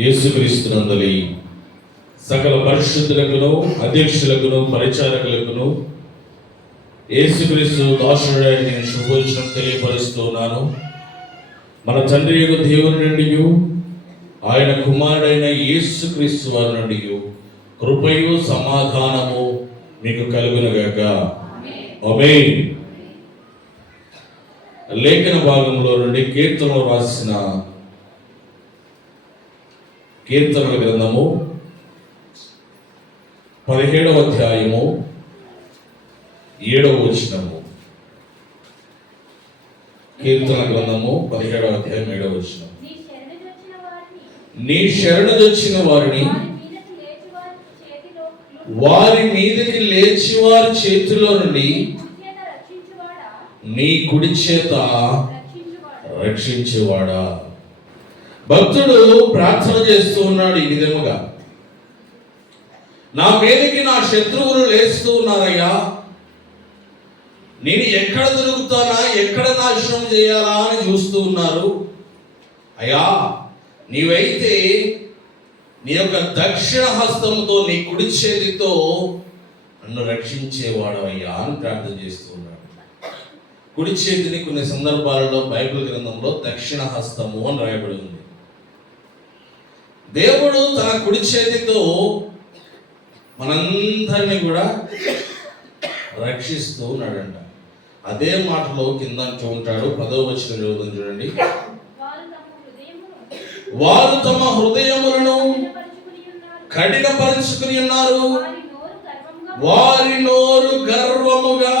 యేసుక్రీస్తునందలి సకల పరిశుద్ధులకును అధ్యక్షులకును పరిచారకులకును యేసుక్రీస్తు దాసుడైన నేను శుభోచనం తెలియపరుస్తున్నాను. మన తండ్రి యొక్క దేవుని నుండి ఆయన కుమారుడైన యేసుక్రీస్తు వారి నుండి కృపయు సమాధానము మీకు కలుగునుగాక. ఆమేన్. లేఖన భాగంలో నుండి కీర్తనలు రాసిన కీర్తనల గ్రంథము 17వ అధ్యాయము 7వ వచనము. కీర్తన గ్రంథము 17వ అధ్యాయం 7వ వచనం. నీ శరణుదొచ్చిన వారిని వారి మీదకి లేచి వారి చేతిలో నుండి నీ కుడి చేత రక్షించేవాడా. భక్తుడు ప్రార్థన చేస్తూ ఉన్నాడు ఈ విధముగా, నా మీదకి నా శత్రువులు లేస్తూ ఉన్నారయ్యా, నేను ఎక్కడ దొరుకుతానా, ఎక్కడ నాశనం చేయాలా అని చూస్తూ ఉన్నారు. అయ్యా, నీవైతే నీ యొక్క దక్షిణ హస్తంతో, నీ కుడి చేతితో నన్ను రక్షించేవాడు అయ్యా అని ప్రార్థన చేస్తూ ఉన్నాడు. కుడి చేతిని కొన్ని సందర్భాలలో బైబిల్ గ్రంథంలో దక్షిణ హస్తము అని రాయబడి ఉంది. దేవుడు తన కుడి చేతితో మనందరినీ కూడా రక్షిస్తూ ఉన్నాడంట. అదే మాటలో కింద అంటూ ఉంటాడు, 10వ వచనం చదువుతుంది చూడండి. వారు తమ హృదయములను కఠినపరుచుకుని ఉన్నారు, వారి నోరు గర్వముగా.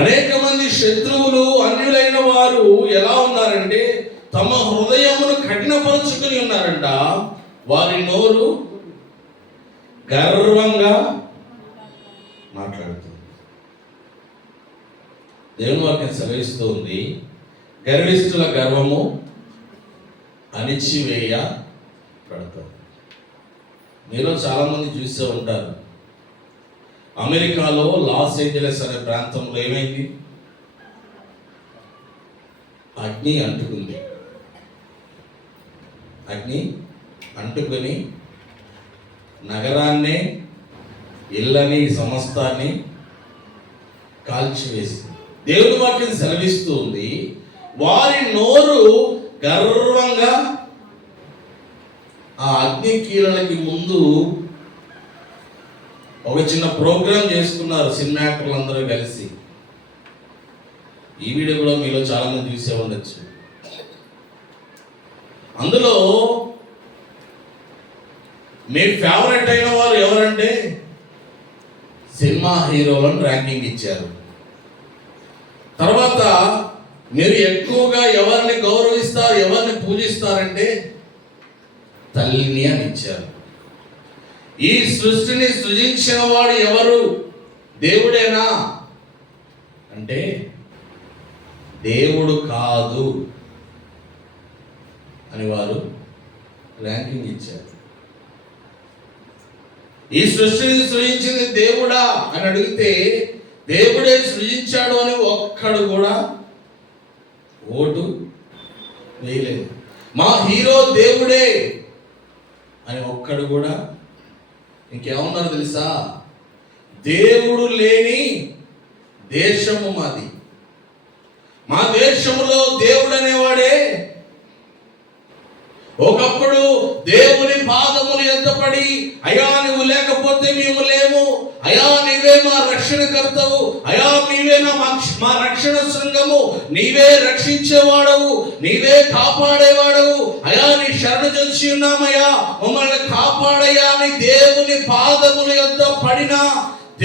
అనేక మంది శత్రువులు అన్యులైన వారు ఎలా ఉన్నారంటే తమ హృదయమును కఠినపరుచుకుని ఉన్నారంట, వారి నోరు గర్వంగా మాట్లాడుతుంది. దేవుని వాక్యం సెలవిస్తుంది, గర్విష్ఠుల గర్వము అణిచివేయబడతారు. మీలో చాలా మంది చూసే ఉంటారు, అమెరికాలో లాస్ ఏంజలస్ అనే ప్రాంతంలో ఏమైంది, అగ్ని అంటుకుంది. అగ్ని అంటుకొని నగరాన్నే, ఇళ్ళని, సమస్తాన్ని కాల్చివేసింది. దేవుని వాక్యం సెలవిస్తుంది, వారి నోరు గర్వంగా. ఆ అగ్ని కీలలకి ముందు ఒక చిన్న ప్రోగ్రాం చేసుకున్నారు సినిమా యాక్టర్లు అందరూ కలిసి. ఈ వీడియో కూడా మీలో చాలా మంది చూసే ఉండొచ్చు. అందులో మీ ఫేవరెట్ అయిన వారు ఎవరంటే సినిమా హీరోలను ర్యాంకింగ్ ఇచ్చారు. తర్వాత మీరు ఎక్కువగా ఎవరిని గౌరవిస్తారు, ఎవరిని పూజిస్తారంటే తల్లిని అని ఇచ్చారు. ఈ సృష్టిని సృజించిన వాడు ఎవరు, దేవుడేనా అంటే దేవుడు కాదు అని వారు ర్యాంకింగ్ ఇచ్చారు. ఈ సృష్టిని సృజించింది దేవుడా అని అడిగితే దేవుడే సృజించాడు అని ఒక్కడు కూడా ఓటు వేయలేదు. మా హీరో దేవుడే అని ఒక్కడు కూడా. ఇంకేమన్నారు తెలుసా, దేవుడు లేని దేశము మాది, మా దేశంలో దేవుడు అనేవాడే ఒకప్పుడు దేవుని పాదములు ఎత్తపడి, అయ్యా నువ్వు లేకపోతే మేము లేము, అయ్యా నీవే మా రక్షణకర్తవు, అయ్యా నీవే మా రక్షణ శృంగము, నీవే రక్షించేవాడవు, నీవే కాపాడేవాడవు, అయ్యా నీ శరణు చొచ్చి ఉన్నామయ్యా, మమ్మల్ని కాపాడయ్యా అని దేవుని పాదములు ఎత్త పడిన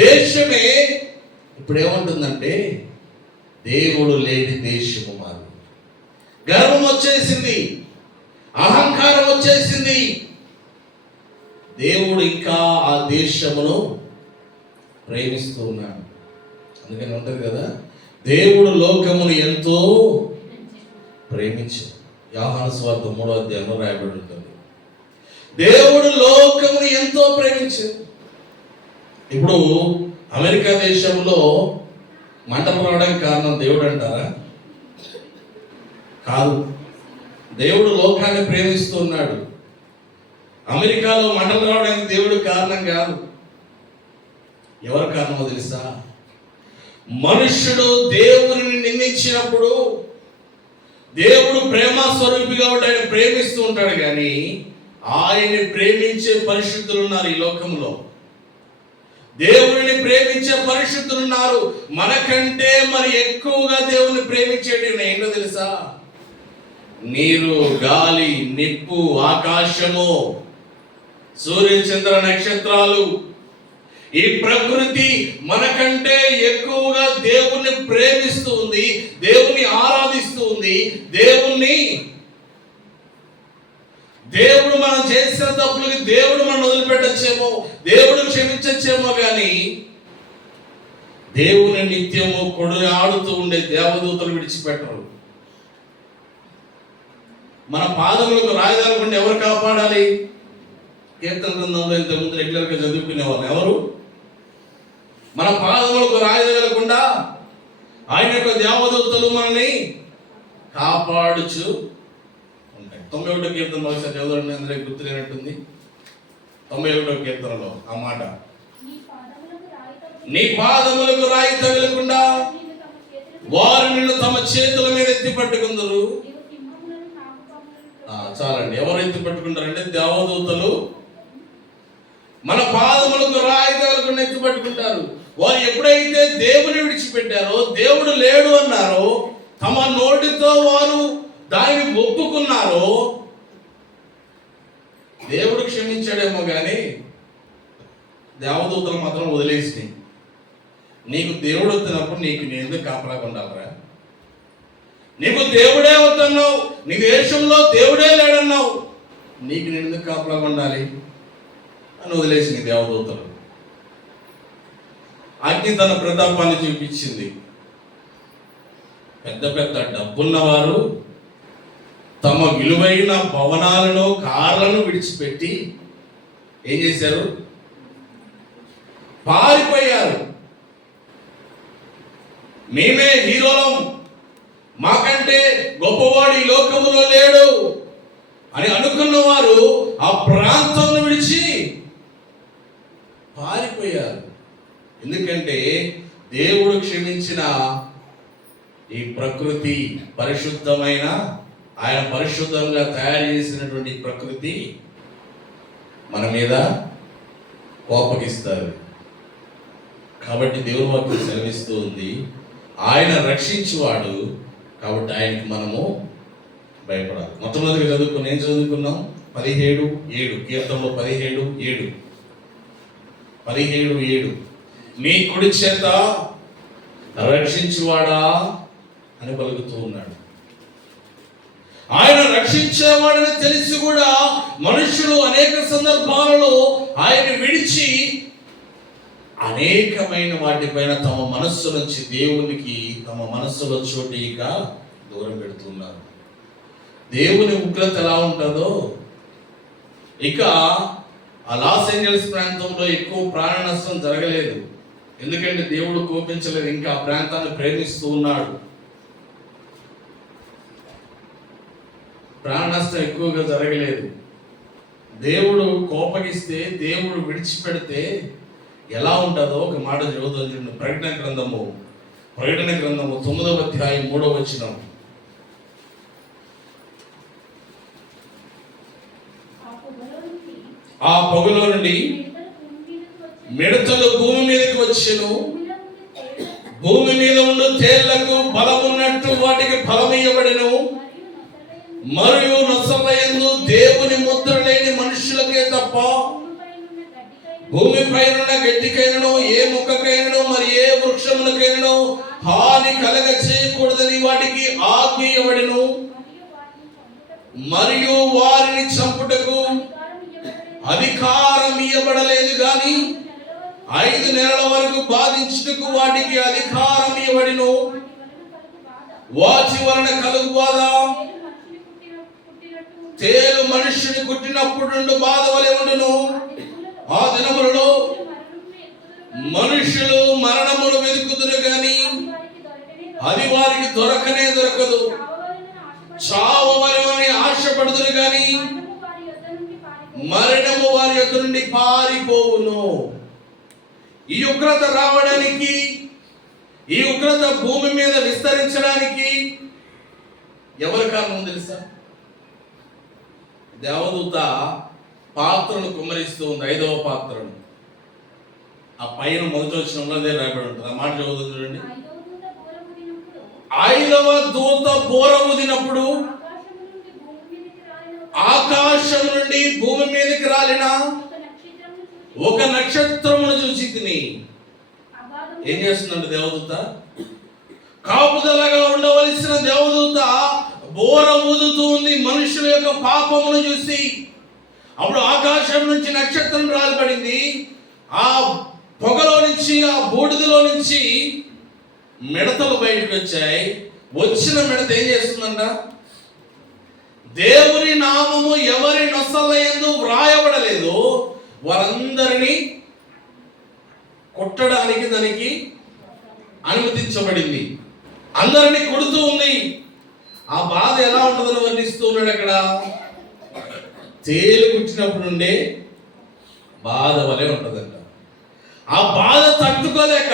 దేశమే ఇప్పుడు ఏమంటుందంటే దేవుడు లేని దేశము మాది. గర్వం వచ్చేసింది, అహంకారం వచ్చేసింది. దేవుడు ఇంకా ఆ దేశమును ప్రేమిస్తూ ఉన్నాడు. అందుకని ఉంటుంది కదా, దేవుడు లోకమును ఎంతో ప్రేమించాడు. యోహాను సువార్త 3వ అధ్యాయంలో రాయబడి ఉంటుంది, దేవుడు లోకమును ఎంతో ప్రేమించాడు. ఇప్పుడు అమెరికా దేశంలో మంటలు రావడానికి కారణం దేవుడు అంటారా? కాదు. దేవుడు లోకాన్ని ప్రేమిస్తూ ఉన్నాడు. అమెరికాలో మంటలు రావడానికి దేవుడు కారణం కాదు. ఎవరు కారణమో తెలుసా? మనుష్యుడు దేవుని నిందించినప్పుడు దేవుడు ప్రేమ స్వరూపిగా ఆయన ప్రేమిస్తూ ఉంటాడు, కానీ ఆయన్ని ప్రేమించే పరిశుద్ధులు ఉన్నారు ఈ లోకంలో. దేవుడిని ప్రేమించే పరిశుద్ధులు ఉన్నారు. మనకంటే మరి ఎక్కువగా దేవుని ప్రేమించేటి ఏంటో తెలుసా? నీరు, గాలి, నిప్పు, ఆకాశము, సూర్య చంద్ర నక్షత్రాలు, ఈ ప్రకృతి మనకంటే ఎక్కువగా దేవుణ్ణి ప్రేమిస్తూ ఉంది, దేవుణ్ణి ఆరాధిస్తూ ఉంది. దేవుడు మనం చేసిన తప్పులకి దేవుడు మనం వదిలిపెట్టచ్చేమో, దేవుడు క్షమించచ్చేమో, కానీ దేవుని నిత్యము కొడు ఆడుతూ ఉండే దేవదూతలు విడిచిపెట్టరు. మన పాదములకు రాయదారకుండా ఎవరు కాపాడాలి? కీర్తన గ్రంథంలో ఇంతకుముందు రెగ్యులర్గా చదువుకునే వాళ్ళు ఎవరు? మన పాదములకు రాయదగలకుండా ఆయన యొక్క దేవదూతలు మనల్ని కాపాడుచు ఉంటాయి. 91వ కీర్తన ఒకసారి చదవండి, అందరికి గుర్తులేనట్టుంది. 91వ కీర్తనలో ఆ మాట, నీ పాదములకు రాయి తగలకుండా వారు నిన్ను తమ చేతుల మీద ఎత్తి పట్టుకుందరు. చాలండి. ఎవరు ఎత్తి పట్టుకుంటారంటే దేవదూతలు మన పాదములకు రాయి తగలకుండా ఎత్తి పట్టుకుంటారు. వారు ఎప్పుడైతే దేవుని విడిచిపెట్టారో, దేవుడు లేడు అన్నారో, తమ నోటితో వారు దానిని ఒప్పుకున్నారో, దేవుడు క్షమించాడేమో కానీ దేవదూతలు మాత్రం వదిలేసి, నీకు దేవుడు వస్తున్నప్పుడు నీకు నేను ఎందుకు కాపలాగా ఉండాలరా? నీకు దేవుడే వద్దన్నావు, నీ దేశంలో దేవుడే లేడన్నావు, నీకు నేను ఎందుకు కాపలాగా ఉండాలి అని వదిలేసింది దేవదూతలు. అగ్ని తన ప్రతాపాన్ని చూపించింది. పెద్ద పెద్ద డబ్బున్నవారు తమ విలువైన భవనాలను, కార్లను విడిచిపెట్టి ఏం చేశారు? పారిపోయారు. మేమే హీరోలం, మాకంటే గొప్పవాడు ఈ లోకములో లేడు అని అనుకున్న వారు ఆ ప్రాంతం విడిచి పారిపోయారు. ఎందుకంటే దేవుడు క్షమించిన ఈ ప్రకృతి పరిశుద్ధమైన, ఆయన పరిశుద్ధంగా తయారు చేసినటువంటి ప్రకృతి మన మీద కోపగిస్తారు. కాబట్టి దేవుని వాక్యం సెలవిస్తూ ఉంది, ఆయన రక్షించువాడు, కాబట్టి ఆయనకి మనము భయపడాలి. మొట్టమొదటిగా చదువుకుని ఏం చదువుకున్నాం? 17:7 కీర్తనలో 17:7 నీ కుడి చేత రక్షించువాడా అని పలుకుతూ ఉన్నాడు. ఆయన రక్షించేవాడని తెలిసి కూడా మనుషులు అనేక సందర్భాలలో ఆయన విడిచి అనేకమైన వాటిపైన తమ మనస్సు నుంచి దేవునికి తమ మనస్సులో చోటిక దూరం పెడుతున్నారు. దేవుని ఉగ్రత ఎలా ఉంటుందో, ఇక ఆ లాస్ ఏంజల్స్ ప్రాంతంలో ఎక్కువ ప్రాణ నష్టం జరగలేదు, ఎందుకంటే దేవుడు కోపించలేదు, ఇంకా ఆ ప్రాంతాన్ని ప్రేమిస్తూ ఉన్నాడు. ప్రాణ నష్టం ఎక్కువగా జరగలేదు. దేవుడు కోపగిస్తే, దేవుడు విడిచిపెడితే ఎలా ఉంటుందో ఒక మాట చదువుతాను చూడండి. ప్రకటన గ్రంథము 9వ అధ్యాయం 3వ వచనం. ఆ పొగలో నుండి మిడతలు భూమి మీదకి వచ్చెను, భూమి మీద ఉండు తేళ్లకు బలమున్నట్టు వాటికి ఫలమియ్యబడెను, మరియు నొసలయందు దేవుని ముద్ర లేని మనుషులకే తప్ప భూమిపైనున్న గడ్డికైనను ఏ మొక్కకైనను మరి ఏ వృక్షములకైనను హాని కలగ చేయకూడదని వాటికి ఆజ్ఞ ఇవ్వబడెను, మరియు వారిని చంపుటకు అధికారం ఇవ్వబడలేదు గాని 5 నెలల వరకు బాధించుటకు వాటికి అధికారం ఇవ్వబడెను. వాటి వలన కలుగు బాధ తేలు మనుష్యుని కుట్టినప్పుడు బాధ వలె ఉండును. ఆ దినములలో మనుషులు మరణమును వెతుకుదురు గాని అది వారికి దొరకనే దొరకదు. చావవలెనని ఆశపడుదురు గాని మరణము వారి యొద్ద నుండి పారిపోవును. ఈ ఉగ్రత రావడానికి, ఈ ఉగ్రత భూమి మీద విస్తరించడానికి ఎవరి కారణం తెలుసా? దేవదూత పాత్రను కుమ్మరిస్తూ ఉంది, 5వ పాత్రను. ఆ పైన మొదటి వచనంలో అదే రాయబడి ఉంటుంది. ఆ మాట చదువుతుంది చూడండి. 5వ దూత బోర ఊదినప్పుడు ఆకాశం నుండి భూమి మీదకి రాలిన ఒక నక్షత్రమును చూసి తిని. ఏం చేస్తుందంటే దేవదూత, కాపుదలగా ఉండవలసిన దేవదూత బోర ఊదుతూ ఉంది మనుషుల యొక్క పాపమును చూసి. అప్పుడు ఆకాశం నుంచి నక్షత్రం రాలిపడింది. ఆ పొగలో నుంచి, ఆ బూడిదలో నుంచి మిడతలు బయటకు వచ్చాయి. వచ్చిన మిడత ఏం చేస్తుందంట? దేవుని నామము ఎవరి నొసల యందు వ్రాయబడలేదు వారందరినీ కొట్టడానికి దానికి అనుమతించబడింది. అందరినీ కొడుతూ ఉంది. ఆ బాధ ఎలా ఉంటుందని వర్ణిస్తూ ఉన్నాడు అక్కడ. తేలు కుట్టినప్పుడు నుండే బాధ వలె ఉంటుందంట. ఆ బాధ తట్టుకోలేక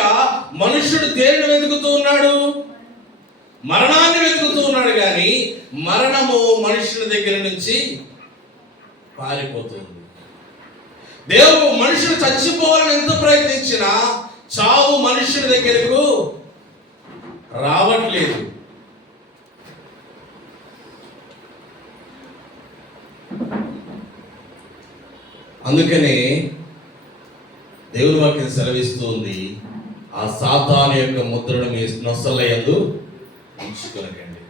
మనుష్యుడు దేనిని వెతుకుతూ ఉన్నాడు? మరణాన్ని వెతుకుతూ ఉన్నాడు. కానీ మరణము మనుషుల దగ్గర నుంచి పారిపోతుంది. దేవుడు మనుషులు చచ్చిపోవాలని ఎంత ప్రయత్నించినా చావు మనుషుల దగ్గరకు రావట్లేదు. అందుకనే దేవుని వాక్యం సెలవిస్తుంది, ఆ సాతాను యొక్క ముద్రను మీ నొసల యందు ఉంచుకొనకండి.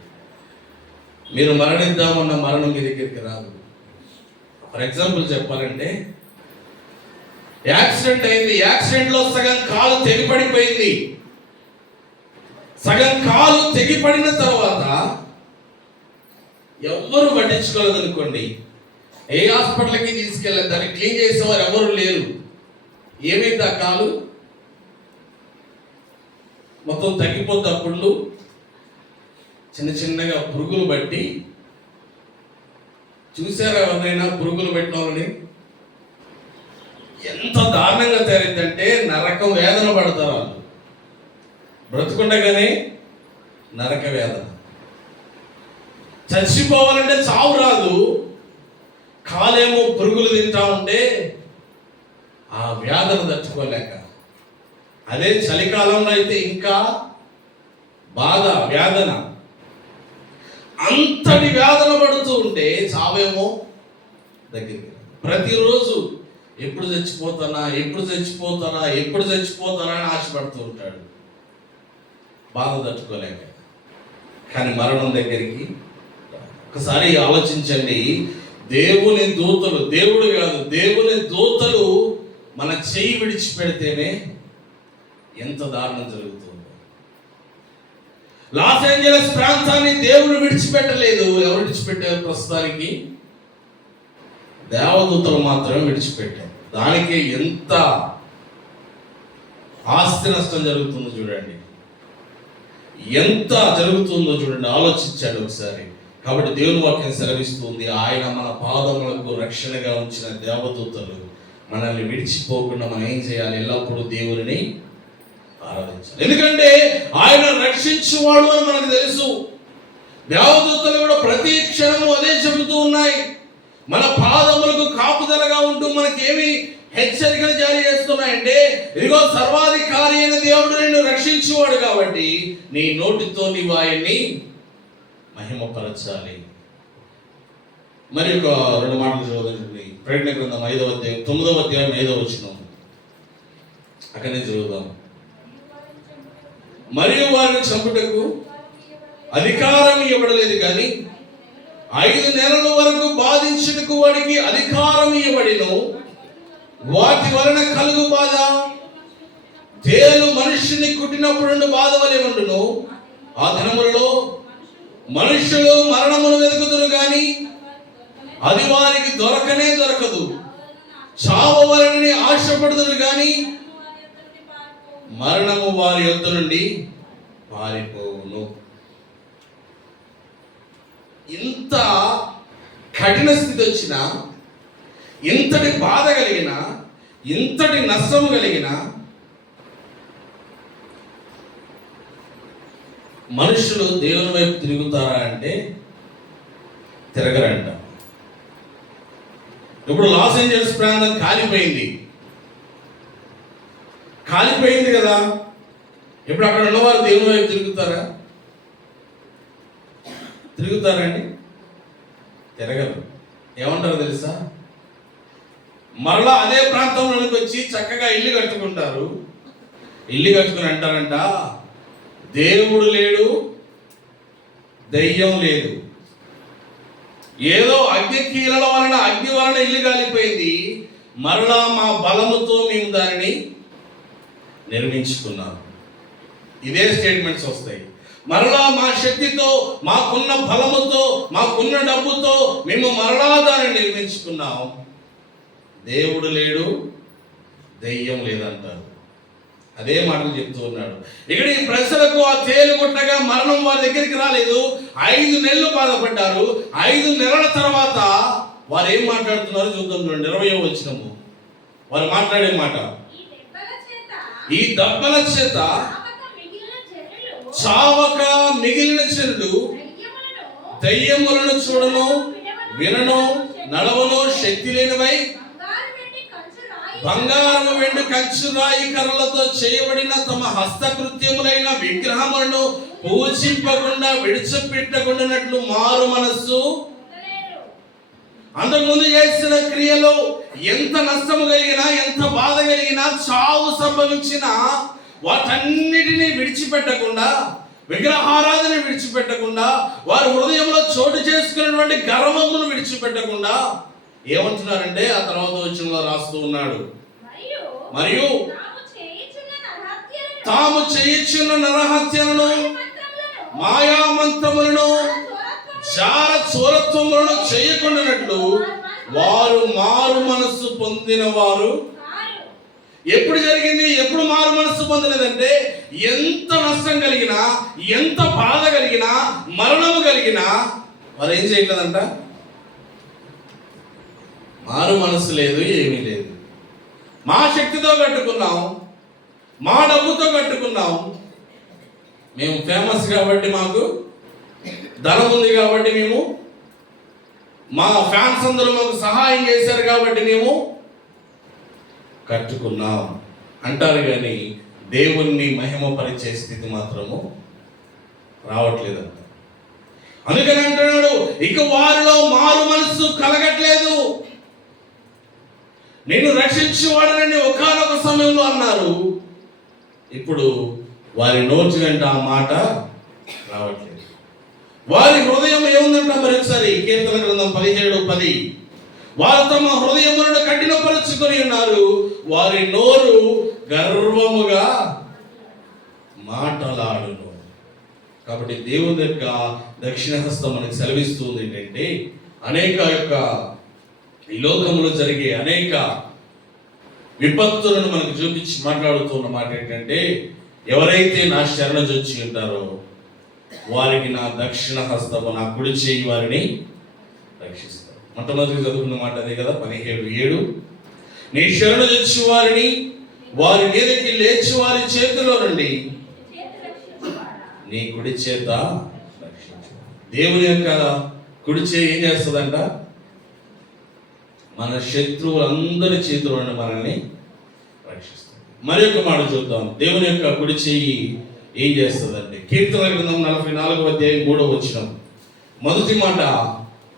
మీరు మరణిద్దామన్న మరణం మీ దగ్గరికి రాదు. ఫర్ ఎగ్జాంపుల్ చెప్పాలంటే, యాక్సిడెంట్ అయింది. యాక్సిడెంట్లో సగం కాలు తెగిపడిపోయింది. సగం కాలు తెగిపడిన తర్వాత ఎవ్వరు పట్టించుకోలేదు అనుకోండి. ఏ హాస్పిటల్కి తీసుకెళ్ళలేదు, దాన్ని క్లీన్ చేసేవారు ఎవరు లేరు. ఏమైంది? ఆ కాలు మొత్తం తగ్గిపోతే అప్పుడు చిన్న చిన్నగా పురుగులు బట్టి, చూసారా ఎవరైనా పురుగులు పెట్టిన వాళ్ళని? ఎంత దారుణంగా తయారైందంటే నరకం వేదన పడతారు వాళ్ళు. బ్రతుకుండగానే నరక వేదన. చచ్చిపోవాలంటే చావు రాదు, కాలేమో పురుగులు తింటా ఉంటే ఆ వేదన తట్టుకోలేక. అదే చలికాలంలో అయితే ఇంకా బాధ, వేదన. అంతటి వేదన పడుతూ ఉంటే చావేమో దగ్గరికి. ప్రతిరోజు ఎప్పుడు చచ్చిపోతానా, ఎప్పుడు చచ్చిపోతానా, ఎప్పుడు చచ్చిపోతానా అని ఆశపడుతూ ఉంటాడు, బాధ తట్టుకోలేక. కానీ మరణం దగ్గరికి ఒకసారి ఆలోచించండి. దేవుని దూతలు, దేవుడు కాదు, దేవుని దూతలు మన చెయ్యి విడిచిపెడితేనే ఎంత దారుణం జరుగుతుంది. లాస్ ఏంజలస్ ప్రాంతాన్ని దేవుడు విడిచిపెట్టలేదు. ఎవరు విడిచిపెట్టారు? ప్రస్తుతానికి దేవదూతలు మాత్రమే విడిచిపెట్టారు. దానికి ఎంత ఆస్తి నష్టం జరుగుతుందో చూడండి, ఎంత జరుగుతుందో చూడండి. ఆలోచించాడు ఒకసారి. కాబట్టి దేవుని వాక్యం సెలవిస్తుంది, ఆయన మన పాదములకు రక్షణగా ఉంచిన దేవదూతలు మనల్ని విడిచిపోకుండా మనం ఏం చేయాలి? ఎల్లప్పుడూ దేవుని ఆరాధించాలి. ఎందుకంటే ఆయన రక్షించువాడు అని మనకు తెలుసు. దేవదూతలు కూడా ప్రతి క్షణము అదే చెబుతూ ఉన్నాయి. మన పాదములకు కాపుదలగా ఉంటూ మనకేమి హెచ్చరికలు జారీ చేస్తున్నాయంటే, ఇదిగో సర్వాధికారి అయిన దేవుడు నిన్ను రక్షించువాడు కాబట్టి నీ నోటితో నీవు ఆయన్ని మహిమపరచాలి. మరి ఒక 2 మాటలు చదువుతుంది. ప్రకటన గ్రంథం 5వ అధ్యాయం 9వ అధ్యాయం 5వ వచనం. అక్కడనే చదువుదాం. మరియు వారిని చంపుటకు అధికారం ఇవ్వబడలేదు, కానీ 5 నెలల వరకు బాధించుటకు వాడికి అధికారం ఇవ్వబడిను. వాటి వలన కలుగు బాధ తేలు మనుష్యుని కుట్టినప్పుడు బాధ వలె ఉండును. ఆ దినములలో మనుష్యులు మరణమును వెతుకుదురు, కానీ అది వారికి దొరకనే దొరకదు. చావవలనని ఆశపడుదురు, కానీ మరణము వారి యొద్ద నుండి పారిపోవును. ఇంత కఠిన స్థితి వచ్చినా, ఇంతటి బాధ కలిగిన, ఇంతటి నష్టం కలిగిన మనుషులు దేవుని వైపు తిరుగుతారా అంటే తిరగరంట. ఇప్పుడు లాస్ ఏంజల్స్ ప్రాంతం కాలిపోయింది కదా. ఇప్పుడు అక్కడ ఉన్నవారు దేవుని వైపు తిరుగుతారండి? తిరగరు. ఏమంటారు తెలుసా? మరలా అదే ప్రాంతంలోకి వచ్చి చక్కగా ఇల్లు కట్టుకుంటారు. ఇల్లు కట్టుకుని అంటారంట, దేవుడు లేడు, దెయ్యం లేదు. ఏదో అగ్ని వలన ఇల్లు కాలిపోయింది, మరలా మా బలముతో మేము దానిని నిర్మించుకున్నాం. ఇదే స్టేట్మెంట్స్ వస్తాయి. మరలా మా శక్తితో, మాకున్న బలముతో, మాకున్న డబ్బుతో మేము మరలా దానిని నిర్మించుకున్నాం. దేవుడు లేడు, దెయ్యం లేదంటారు. అదే మాటలు చెప్తూ ఉన్నాడు. ఇక్కడ ఈ ప్రజలకు ఆ తేలుగుట్టగా మరణం వారి దగ్గరికి రాలేదు. 5 నెలలు బాధపడ్డారు. 5 నెలల తర్వాత వారు ఏం మాట్లాడుతున్నారో చూద్దాం. 20వ వచనము వారు మాట్లాడే మాట, ఈ దెబ్బల చేత చావక మిగిలిన చెరులు దయ్యములను చూడను, వినను, నడవను శక్తి లేనివై బంగారము, వెండి, కంచు, రాయి, కర్రలతో చేయబడిన తమ హస్తకృత్యములైన విగ్రహములను పూజింపకుండా విడిచిపెట్టకుండానట్లు మారు మనస్సు. అంతకుముందు చేసిన క్రియలు ఎంత నష్టము కలిగినా, ఎంత బాధ కలిగినా, చావు సంభవించినా వాటన్నిటినీ విడిచిపెట్టకుండా, విగ్రహారాధన విడిచిపెట్టకుండా, వారి హృదయంలో చోటు చేసుకున్నటువంటి గర్వమును విడిచిపెట్టకుండా ఏమంటున్నారంటే ఆ తర్వాత వచనంలో రాస్తూ ఉన్నాడు, మరియు తాము చేయుచున్న నరహత్యలను, మాయామంత్రములను, జార చోరత్వములను చేయకుండానట్లు వారు మారు మనస్సు పొందిన వారు. ఎప్పుడు జరిగింది? ఎప్పుడు మారు మనస్సు పొందలేదంటే ఎంత నష్టం కలిగినా, ఎంత బాధ కలిగినా, మరణము కలిగినా వారు ఏం చేయలేదంట? మారు మనసు లేదు, ఏమీ లేదు. మా శక్తితో కట్టుకున్నాం, మా డబ్బుతో కట్టుకున్నాం, మేము ఫేమస్ కాబట్టి, మాకు ధనం ఉంది కాబట్టి, మేము మా ఫ్యాన్స్ అందరూ మాకు సహాయం చేశారు కాబట్టి మేము కట్టుకున్నాం అంటారు. కానీ దేవుణ్ణి మహిమపరిచే స్థితి మాత్రము రావట్లేదంట. అందుకని అంటున్నాడు, ఇక వారిలో మారు మనస్సు కలగట్లేదు. నేను రక్షించేవాడనని ఒకానొక సమయంలో అన్నారు. ఇప్పుడు వారి నోటి వెంట ఆ మాట రావట్లేదు. వారి హృదయం ఏముందంట? మరొకసారి కీర్తన గ్రంథం 17:10, వారు తమ హృదయములను కఠినపరుచుకొని ఉన్నారు, వారి నోరు గర్వముగా మాటలాడును. కాబట్టి దేవుని యొక్క దక్షిణ హస్తం మనకు సెలవిస్తుంది ఏంటంటే, అనేక యొక్క ఈ లోకంలో జరిగే అనేక విపత్తులను మనకు చూపించి మాట్లాడుతున్న మాట ఏంటంటే, ఎవరైతే నా శరణజొచ్చి ఉంటారో వారికి నా దక్షిణ హస్తము, నా కుడి చేయి వారిని రక్షిస్తారు. మొట్టమొదటి చదువుకున్న మాట అదే కదా, 17:7, నీ శరణజొచ్చి వారిని వారి మీదకి లేచి వారి చేతిలో నుండి నీ కుడి చేత రక్షించు. దేవుని యొక్క కుడి చేయి ఏం చేస్తుందంట? మన శత్రువులందరి చేతిలో నుండి మనల్ని రక్షిస్తుంది. మరి ఒక మాట చూద్దాం, దేవుని యొక్క కుడి చేయి ఏం చేస్తుందంటే, కీర్తన గ్రంథం 44:3 మొదటి మాట,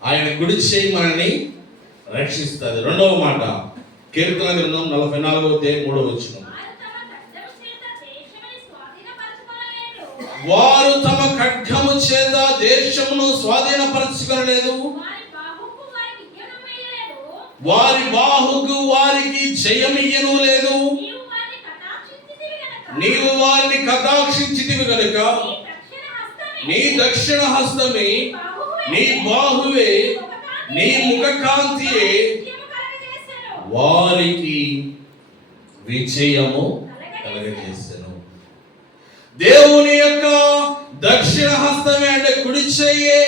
ఆయన కుడి చేయి మనల్ని రక్షిస్తుంది. రెండవ మాట, కీర్తన గ్రంథం 44:3, వారు తమ ఖడ్గము చేత దేశమును స్వాధీనపరచుకొనలేదు, వారి బాహుకు వారికి జయమియ్యను లేదు. నీవు వారిని కటాక్షించితివి కనుక నీ దక్షిణ హస్తమే, నీ బాహువే, నీ ముఖ కాంతియే వారికి విజయము కలగజేసెను. దేవుని యొక్క దక్షిణ హస్తమే అంటే కుడి చెయ్యే,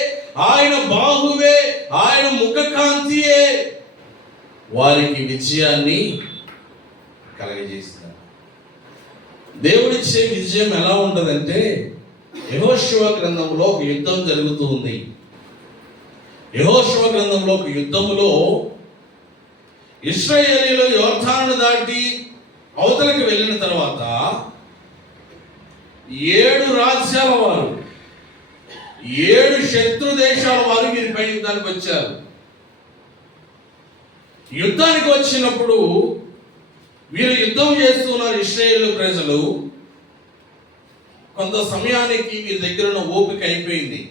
ఆయన బాహువే, ఆయన ముఖకాంతియే వారికి విజయాన్ని కలగజేస్తారు. దేవుడిచ్చే విజయం ఎలా ఉంటుందంటే, యెహోషువ గ్రంథంలో ఒక యుద్ధం జరుగుతూ ఉంది. యెహోషువ గ్రంథంలో ఒక యుద్ధములో ఇశ్రాయేలీయులు యోర్దాను దాటి అవతలకు వెళ్ళిన తర్వాత 7 రాజ్యాల వారు, 7 శత్రు దేశాల వారు వీరిపై యుద్ధానికి వచ్చారు. యుద్ధానికి వచ్చినప్పుడు వీరు యుద్ధం చేస్తున్నారు. ఇశ్రాయేలు ప్రజలు కొంత సమయానికి వీరి దగ్గర ఉన్న ఓపిక అయిపోయింది.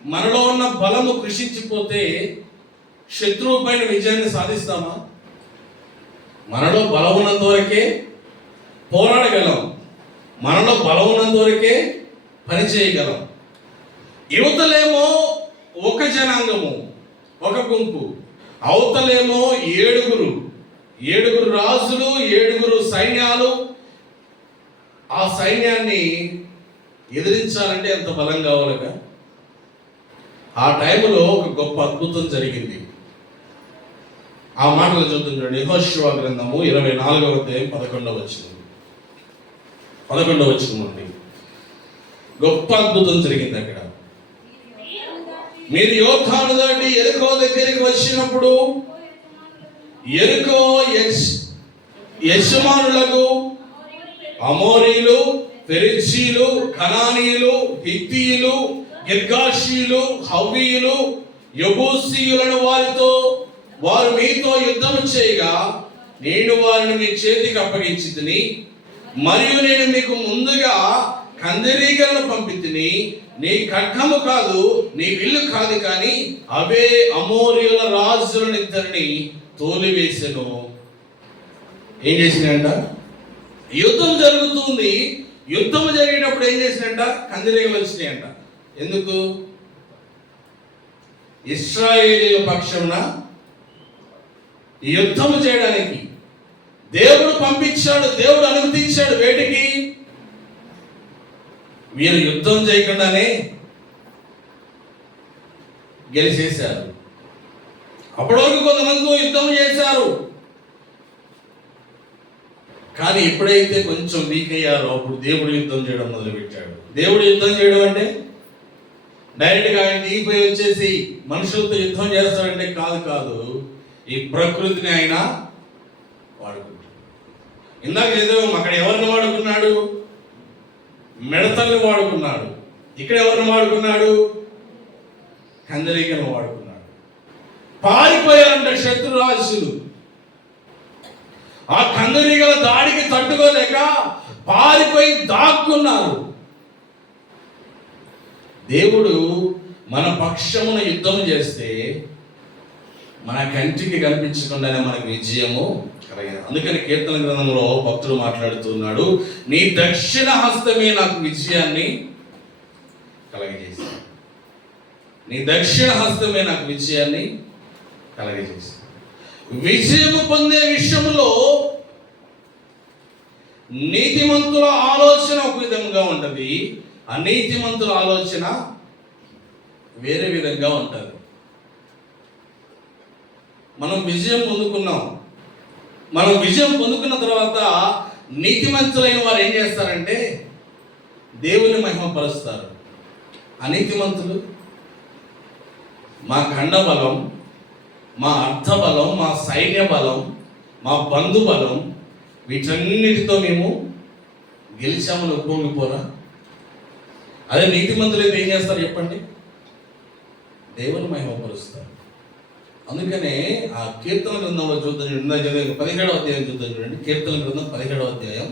మనలో ఉన్న బలము కృషించిపోతే శత్రువు పైన విజయాన్ని సాధిస్తామా? మనలో బలం ఉన్నంత వరకే పోరాడగలం, మనలో బలం ఉన్నంత వరకే పని చేయగలం. యువతలేమో ఒక జనాంగము, ఒక గుంపు, అవతలేమో 7 రాజులు, 7 సైన్యాలు. ఆ సైన్యాన్ని ఎదిరించాలంటే ఎంత బలం కావాలిగా. ఆ టైంలో ఒక గొప్ప అద్భుతం జరిగింది. ఆ మాటలు చూద్దాం చూడండి. యెహోషువ గ్రంథము 24వ అధ్యాయం 11వ వచనం నుండి గొప్ప అద్భుతం జరిగింది అక్కడ. మీరు యోర్దాను దాటి యెరికో దగ్గరికి వచ్చినప్పుడు యెరికో యజమానులకు అమోరీలు, పెరిజ్జీలు, కనానీయులు, హిత్తీయులు, గిర్గాషీయులు, హవ్వీయులు, యెబూసీయులను వారు మీతో యుద్ధము చేయగా నేను వారిని మీ చేతికి అప్పగించితిని. మరియు నేను మీకు ముందుగా కందిరీగలను పంపితిని. నీ ఖడ్గము కాదు, నీ విల్లు కాదు, కానీ అవే అమోరీయుల రాజులను ఇద్దరిని తోలివేసెను. ఏం చేసినాయంట? యుద్ధం జరుగుతుంది. యుద్ధం జరిగేటప్పుడు ఏం చేసినాయంట? కందిరీగలు వచ్చినాయంట. ఎందుకు? ఇశ్రాయేలీయుల పక్షమున యుద్ధం చేయడానికి దేవుడు పంపించాడు, దేవుడు అనుమతించాడు. వేటికి? వీరు యుద్ధం చేయకుండానే గెలిచేశారు. అప్పటి వరకు కొంతమందితో యుద్ధం చేశారు, కానీ ఎప్పుడైతే కొంచెం వీక్ అయ్యారో అప్పుడు దేవుడు యుద్ధం చేయడం మొదలుపెట్టాడు. దేవుడు యుద్ధం చేయడం అంటే డైరెక్ట్గా ఆయన దిగిపోయి వచ్చేసి మనుషులతో యుద్ధం చేస్తాడంటే కాదు. ఈ ప్రకృతిని ఆయన వాడుకుంటాడు. ఇందాక చదివాం, అక్కడ ఎవరిని వాడుకున్నాడు? మిడతల్ని వాడుకున్నాడు. ఇక్కడ ఎవరిని వాడుకున్నాడు? కందిరీగలను వాడుకున్నాడు. పారిపోయారంట శత్రురాజులు. ఆ కందిరీగల దాడికి తట్టుకోలేక పారిపోయి దాక్కున్నారు. దేవుడు మన పక్షమున యుద్ధం చేస్తే మన కంటికి కనిపించకుండానే మనకు విజయము కలిగింది. అందుకని కీర్తన గ్రంథంలో భక్తుడు మాట్లాడుతున్నాడు, నీ దక్షిణ హస్తమే నాకు విజయాన్ని కలగజేసింది. నీ దక్షిణ హస్తమే నాకు విజయాన్ని కలగజేసింది. విజయము పొందే విషయంలో నీతిమంతుల ఆలోచన ఒక విధంగా ఉంటుంది, అనీతిమంతుల ఆలోచన వేరే విధంగా ఉంటుంది. మనం విజయం పొందుకున్నాం. మనం విజయం పొందుకున్న తర్వాత నీతిమంతులైన వారు ఏం చేస్తారంటే దేవుని మహిమపరుస్తారు. అనీతిమంతులు మా ఖండ బలం, మా అర్థ బలం, మా సైన్య బలం, మా బంధు బలం, వీటన్నిటితో మేము గెలిచామని ఒప్పుకోకపోరా? అదే నీతిమంతులు అయితే ఏం చేస్తారు చెప్పండి? దేవుని మహిమపరుస్తారు. అందుకనే ఆ కీర్తన గ్రంథంలో చూద్దాం, 17వ అధ్యాయం చూద్దాం చూడండి. కీర్తన గ్రంథం 17వ అధ్యాయం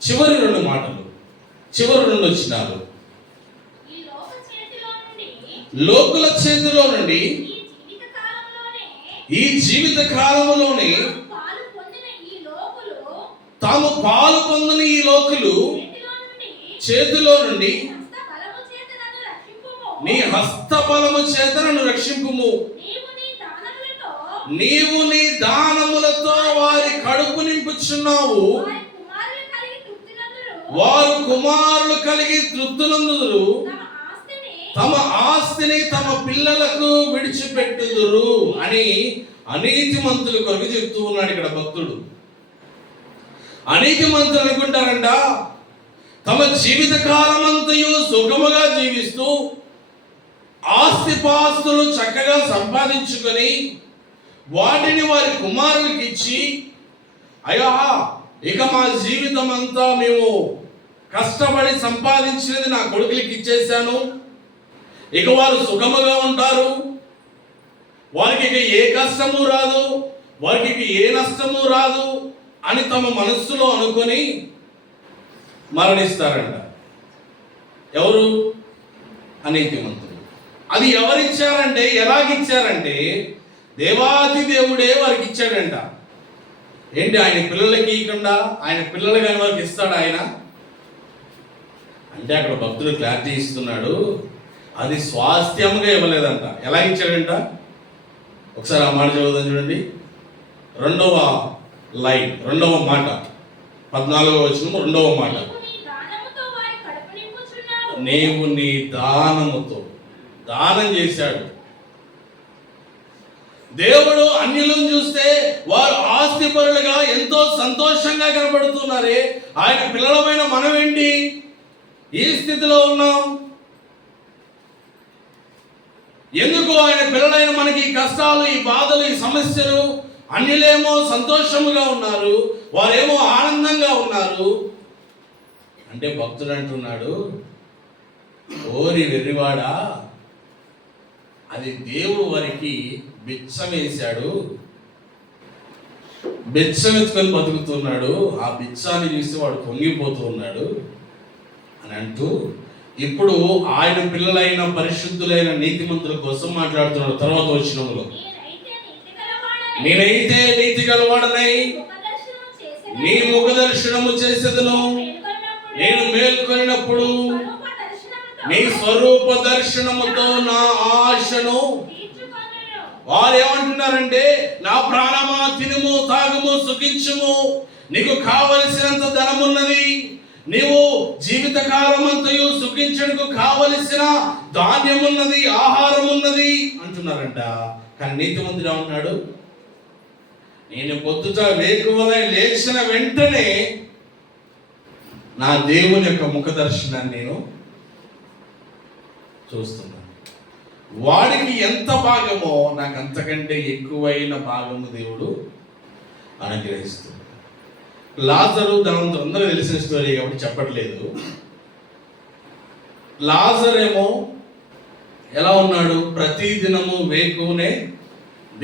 చివరి 2 మాటలు, చివరి 2 వచనాలు. లోకుల చేతిలో నుండి ఈ జీవిత కాలములోనే తాము పాలు పొందిన ఈ లోకులు చేతిలో నుండి నీ హస్త బలము చేత నన్ను రక్షింపుము. నీవు నీ దానములతో వారి కడుపు నింపుచున్నావు. వారు కుమారులు కలిగి తృప్తులందురు. తమ ఆస్తిని తమ పిల్లలకు విడిచిపెట్టుదురు అని అనీతిమంతుల కొరకు చెప్తూ ఉన్నాడు ఇక్కడ భక్తుడు. అనీతిమంతులు అనుకుంటారంట తమ జీవిత కాలమంతయు సుఖముగా జీవిస్తూ ఆస్తిపాస్తులు చక్కగా సంపాదించుకొని వాటిని వారి కుమారులకు ఇచ్చి, అయ్యా ఇక మా జీవితం అంతా మేము కష్టపడి సంపాదించినది నా కొడుకులకి ఇచ్చేశాను, ఇక వారు సుఖముగా ఉంటారు, వారికి ఇక ఏ కష్టము రాదు, వారికి ఇక ఏ నష్టము రాదు అని తమ మనస్సులో అనుకొని మరణిస్తారంట. ఎవరు? అనీతిమంతులు. అది ఎవరిచ్చారంటే, ఎలాగిచ్చారంటే దేవాది దేవుడే వారికి ఇచ్చాడంట. ఏంటి, ఆయన పిల్లలకి ఇవ్వకుండా ఆయన పిల్లలు కానీ వారికి ఇస్తాడు ఆయన అంటే? అక్కడ భక్తుడు క్లారిటీ ఇస్తున్నాడు. అది స్వాస్థ్యముగా ఇవ్వలేదంట. ఎలా ఇచ్చాడంట? ఒకసారి ఆ మాట చదువుదాం చూడండి. రెండవ లైన్, రెండవ మాట, 14వ వచనం రెండవ మాట. నీవు నీ దానముతో, దానం చేశాడు దేవుడు. అన్యులను చూస్తే వారు ఆస్తిపరులుగా ఎంతో సంతోషంగా కనబడుతున్నారే, ఆయన పిల్లలమైన మనం ఏంటి ఈ స్థితిలో ఉన్నాం? ఎందుకు ఆయన పిల్లలైన మనకి ఈ కష్టాలు, ఈ బాధలు, ఈ సమస్యలు? అన్యులేమో సంతోషముగా ఉన్నారు, వారేమో ఆనందంగా ఉన్నారు అంటే భక్తుడు అంటున్నాడు, ఓరి వెర్రివాడా, అది దేవుడు వారికి బిచ్చం వేశాడు, బిచ్చం ఎత్తుకొని బతుకుతున్నాడు, ఆ బిచ్చాన్ని చూసి వాడు పొంగిపోతూ ఉన్నాడు అని అంటూ ఇప్పుడు ఆయన పిల్లలైన పరిశుద్ధులైన నీతిమంతుల కోసం మాట్లాడుతున్నాడు. తర్వాత వచనంలో, నేనైతే నీతి గలవాడనై నీ ముఖ దర్శనము చేసేదను, నేను మేల్కొనినప్పుడు నీ స్వరూప దర్శనముతో నా ఆశను. వారు ఏమంటున్నారంటే, నా ప్రాణమా తినుము తాగుము సుఖించుము, నీకు కావలసినంత ధనమున్నది, నీవు జీవిత కాలమంతయు సుఖించడానికి కావలసిన ధాన్యమున్నది, ఆహారం ఉన్నది అంటున్నారంట. కానీ నీతిమంతుడు ఉన్నాడు, నేను పొద్దుట వేకువలై లేచిన వెంటనే నా దేవుని యొక్క ముఖ దర్శనాన్ని నేను చూస్తున్నాను. వాడికి ఎంత భాగమో నాకు అంతకంటే ఎక్కువైన భాగము దేవుడు అనుగ్రహిస్తున్నాడు. లాజరు ధనవంతుడు అందరూ తెలిసిన స్టోరీ కాబట్టి చెప్పట్లేదు. లాజరేమో ఎలా ఉన్నాడు? ప్రతి దినము వేకువనే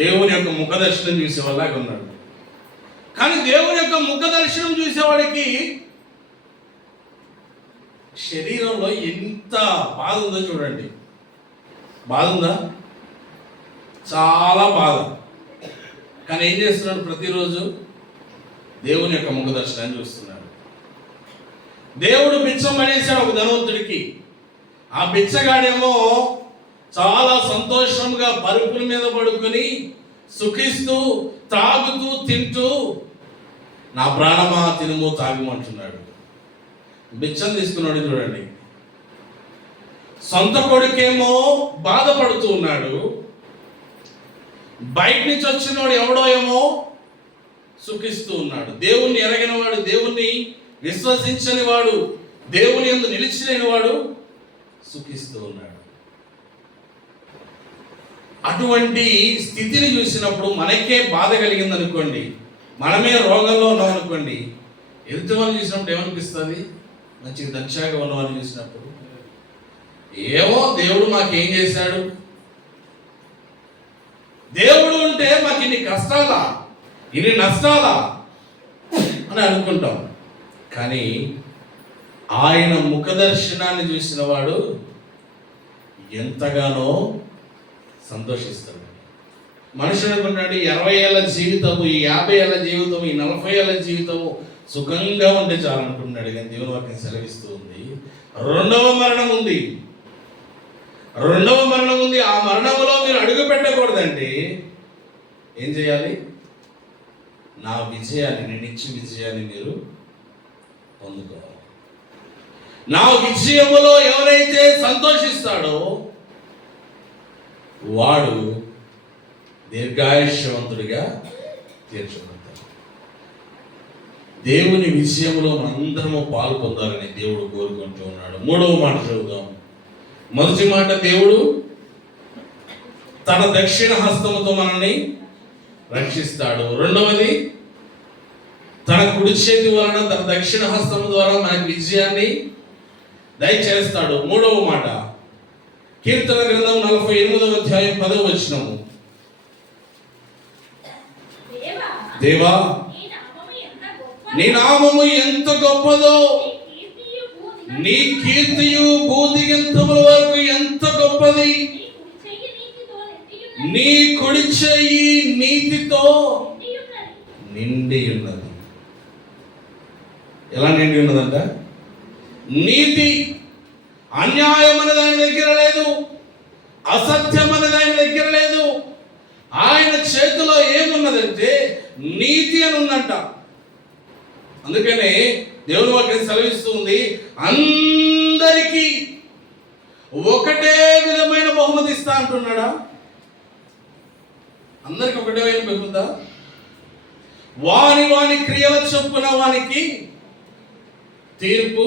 దేవుని యొక్క ముఖ దర్శనం చూసేవాళ్ళగా ఉన్నాడు. కానీ దేవుని యొక్క ముఖ దర్శనం చూసేవాడికి శరీరంలో ఎంత బాధ ఉందో చూడండి. బాధ ఉందా? చాలా బాధ. కానీ ఏం చేస్తున్నాడు? ప్రతిరోజు దేవుని యొక్క ముఖ దర్శనాన్ని చూస్తున్నాడు. దేవుడు బిచ్చం పడేశాడు ఒక ధనవంతుడికి. ఆ బిచ్చగాడేమో చాలా సంతోషంగా పరుపుల మీద పడుకొని సుఖిస్తూ తాగుతూ తింటూ నా ప్రాణమా తినుము తాగుము అంటున్నాడు. బిచ్చం తీసుకున్నాడు చూడండి. సొంత కొడుకేమో బాధపడుతూ ఉన్నాడు, బయట నుంచి వచ్చినవాడు ఎవడో ఏమో సుఖిస్తూ ఉన్నాడు. దేవుణ్ణి ఎరగిన వాడు, దేవుణ్ణి విశ్వసించని వాడు, దేవుని యందు నిలిచిలేని వాడు సుఖిస్తూ ఉన్నాడు. అటువంటి స్థితిని చూసినప్పుడు మనకే బాధ కలిగింది అనుకోండి, మనమే రోగంలో ఉన్నాం అనుకోండి, ఎదుటి వాళ్ళని చూసినప్పుడు ఏమనిపిస్తుంది? మంచిగా దక్షాగా ఉన్న వాళ్ళని చూసినప్పుడు ఏమో దేవుడు మాకేం చేశాడు, దేవుడు ఉంటే మాకు ఇన్ని కష్టాలా, ఇన్ని నష్టాలా అని అనుకుంటాం. కానీ ఆయన ముఖ దర్శనాన్ని చూసిన వాడు ఎంతగానో సంతోషిస్తాడు. మనుషులు అనుకుంటాడు 20 ఏళ్ళ జీవితము, ఈ 50 ఏళ్ళ జీవితము, ఈ 40 ఏళ్ళ జీవితము సుఖంగా ఉంటే చాలు అనుకుంటున్నాడు. కానీ దేవుని వాక్యం సెలవిస్తూ ఉంది, రెండవ మరణం ఉంది. ఆ మరణములో మీరు అడుగు పెట్టకూడదంటే ఏం చేయాలి? నా విజయాన్ని, నేను ఇచ్చి విజయాన్ని మీరు పొందుకోవాలి. నా విజయములో ఎవరైతే సంతోషిస్తాడో వాడు దీర్ఘాయుష్యవంతుడిగా తీర్చబడతాడు. దేవుని విషయంలో మనందరము పాలు పొందాలని దేవుడు కోరుకుంటూ ఉన్నాడు. మూడవ మాట చదువుదాం. మొదటి మాట, దేవుడు తన దక్షిణ హస్తముతో మనల్ని రక్షిస్తాడు. రెండవది, తన కుడి చేతి వలన తన దక్షిణ హస్తము ద్వారా మనకి విజయాన్ని దయచేస్తాడు. మూడవ మాట, కీర్తన గ్రంథం 48వ అధ్యాయం 10వ వచనము, దేవా నీ నామము ఎంత గొప్పదో, నీ కీర్తియు భూదిగంతముల వరకు ఎంత గొప్పది, నీ కుడి చెయ్యి నీతితో నిండి ఉన్నది. ఎలా నిండి ఉన్నదంట? నీతి, అన్యాయం అనే దాని దగ్గర లేదు, అసత్యం అనే దాని దగ్గర లేదు. ఆయన చేతిలో ఏమున్నదంటే నీతి అని ఉందంట. అందుకనే దేవుని వాక్యం సెలవిస్తుంది, అందరికీ ఒకటే విధమైన బహుమతి ఇస్తా అంటున్నాడా? అందరికి ఒకటే విధమైన బహుమతా? వాని వాని క్రియల చొప్పున వానికి తీర్పు.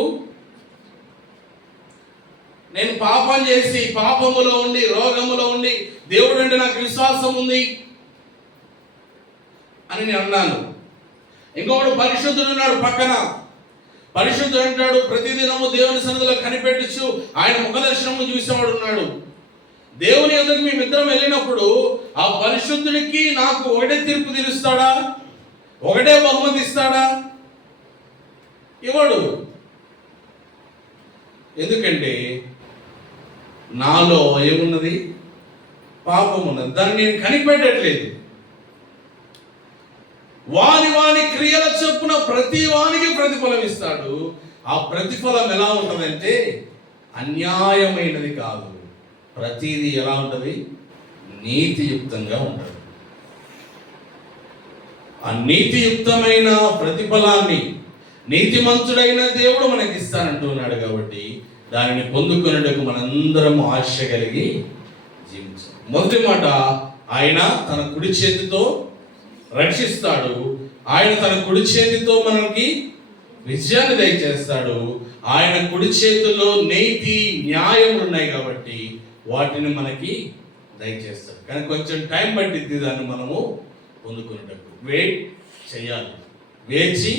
నేను పాపం చేసి పాపములో ఉండి రోగములో ఉండి దేవుడు అంటే నాకు విశ్వాసం ఉంది అని నేను అన్నాను. ఇంకొకడు పరిశుద్ధుడు ఉన్నాడు పక్కన. పరిశుద్ధుడు అంటాడు, ప్రతిదినము దేవుని సన్నిధిలో కనిపెట్టచ్చు, ఆయన ముఖ దర్శనము చూసేవాడు ఉన్నాడు. దేవుని ఎదురుకు మేమిద్దరం వెళ్ళినప్పుడు ఆ పరిశుద్ధుడికి నాకు ఒకటే తీర్పు తీరుస్తాడా? ఒకటే బహుమతి ఇస్తాడా? ఇవ్వడు. ఎందుకంటే నాలో ఏమున్నది? పాపం ఉన్నది. దాన్ని నేను కనిపెట్టట్లేదు. వాని వాని క్రియల చొప్పున ప్రతి వానికి ప్రతిఫలం ఇస్తాడు. ఆ ప్రతిఫలం ఎలా ఉంటుందంటే అన్యాయమైనది కాదు. ప్రతిదీ ఎలా ఉంటుంది? నీతియుక్తంగా ఉంటుంది. ఆ నీతియుక్తమైన ప్రతిఫలాన్ని నీతిమంతుడైన దేవుడు మనకి ఇస్తానంటున్నాడు. కాబట్టి దానిని పొందుకునేందుకు మనందరం ఆశ కలిగి జీవించాలి. మొదటి మాట, ఆయన తన కుడి చేతితో రక్షిస్తాడు. ఆయన తన కుడి చేతితో మనకి విజయాన్ని దయచేస్తాడు. ఆయన కుడి చేతుల్లో నీతి న్యాయములు ఉన్నాయి కాబట్టి వాటిని మనకి దయచేస్తాడు. కానీ కొంచెం టైం పట్టిద్ది దాన్ని మనము పొందుకునేటప్పుడు. వెయిట్ చేయాలి, వేచి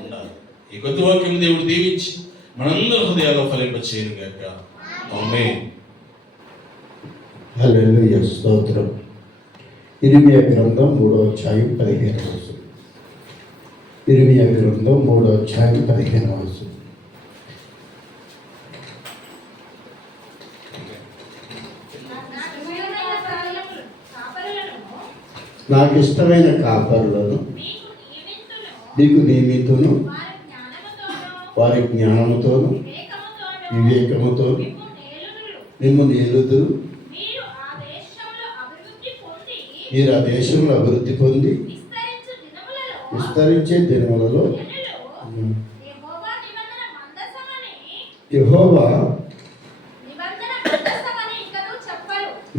ఉండాలి. ఈ కొత్త వాక్యం దేవుడు దీవించి మనందరి హృదయాల్లో ఫలింపచేయను గాక. ఆమేన్. హల్లెలూయా, స్తోత్రం. ఇర్మియా గ్రంథం 3వ అధ్యాయం 15వ వచనం. ఇర్మియా గ్రంథం 3వ అధ్యాయం 15వ వచనం. నాకు ఇష్టమైన కాపరులను నీకు నియమితును, వారి జ్ఞానముతోను వివేకముతోను మిమ్ము నేలుదురు. మీరు ఆ దేశంలో అభివృద్ధి పొంది విస్తరించే దినములలో యెహోవా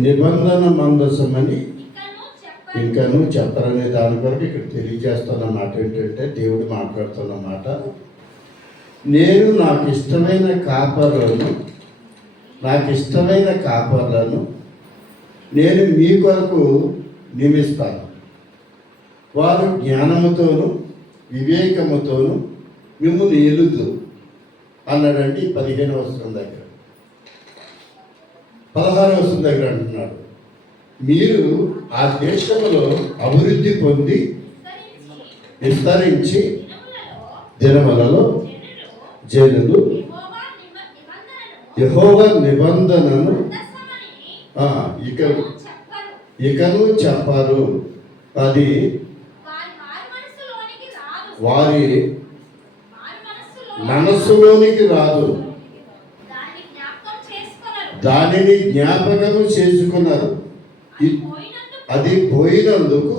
నిబంధన మందసమని ఇంకను చెప్పరనే దాని కొరకు ఇక్కడ తెలియజేస్తున్న మాట ఏంటంటే, దేవుడు మాట్లాడుతున్న మాట, నేను నాకు ఇష్టమైన కాపర్లను నేను మీ కొరకు నియమిస్తాను. వారు జ్ఞానముతోను వివేకముతోను మిమ్మల్ని ఏలుదు అన్నాడండి. 15వ వచనం దగ్గర, 16వ వచనం దగ్గర అంటున్నాడు, మీరు ఆ దేశంలో అభివృద్ధి పొంది విస్తరించి దినములలో జనులు యెహోవా నిబంధనను ఇకను చెప్పరు. అది వారి మనస్సులోనికి రాదు, దానిని జ్ఞాపకము చేసుకున్నారు. అది పోయినందుకు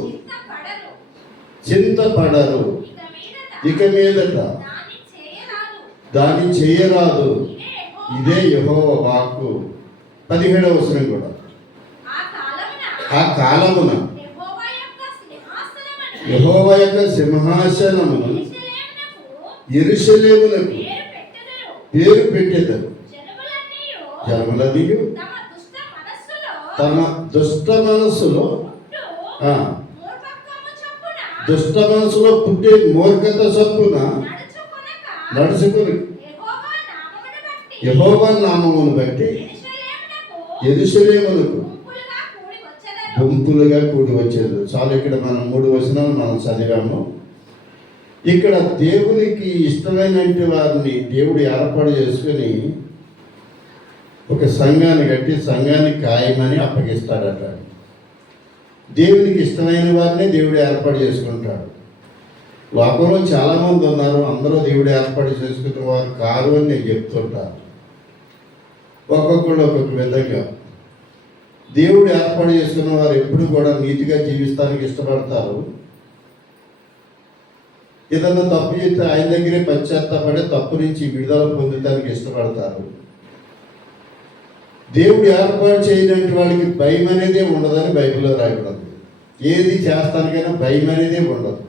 చింతపడరు. ఇక మీదట దాన్ని చేయరాదు. ఇదే యెహోవా వాక్కు. 17వ వచనం కూడా. ఆ కాలమున యెహోవా యొక్క సింహాసనమును యెరూషలేమునకు పేరు పెట్టెదరు. జనములన్నీ తమ దుష్ట మనస్సులో దుష్ట మనసులో పుట్టే మూర్ఖత చొప్పున నడుచుకుని యెహోవా నామమును బట్టి యెరూషలేమునకు గుంపులుగా కూడి వచ్చేది. చాలు, ఇక్కడ మనం 3 వచనాలు మనం చదివాము. ఇక్కడ దేవునికి ఇష్టమైనటువంటి వారిని దేవుడు ఏర్పాటు చేసుకుని ఒక సంఘాన్ని కట్టి సంఘాన్ని ఖాయమని అప్పగిస్తాడట. దేవునికి ఇష్టమైన వారిని దేవుడు ఏర్పాటు చేసుకుంటాడు. లోకంలో చాలామంది ఉన్నారు, అందరూ దేవుడు ఏర్పాటు చేసుకున్న వారు కారు అని నేను చెప్తుంటాను. ఒక్కొక్కళ్ళు ఒక్కొక్క విధంగా. దేవుడు ఏర్పాటు చేసుకున్న వారు ఎప్పుడు కూడా నీతిగా జీవిస్తానికి ఇష్టపడతారు. ఏదన్నా తప్పు చేస్తే ఆయన దగ్గరే పశ్చాత్తాపడే తప్పు నుంచి విడుదల పొందడానికి ఇష్టపడతారు. దేవుడు ఏర్పాటు చేయనటువంటి వాడికి భయం అనేదే ఉండదని బైబిల్లో రాయబడింది. ఏది చేస్తానికైనా భయం అనేదే ఉండదు.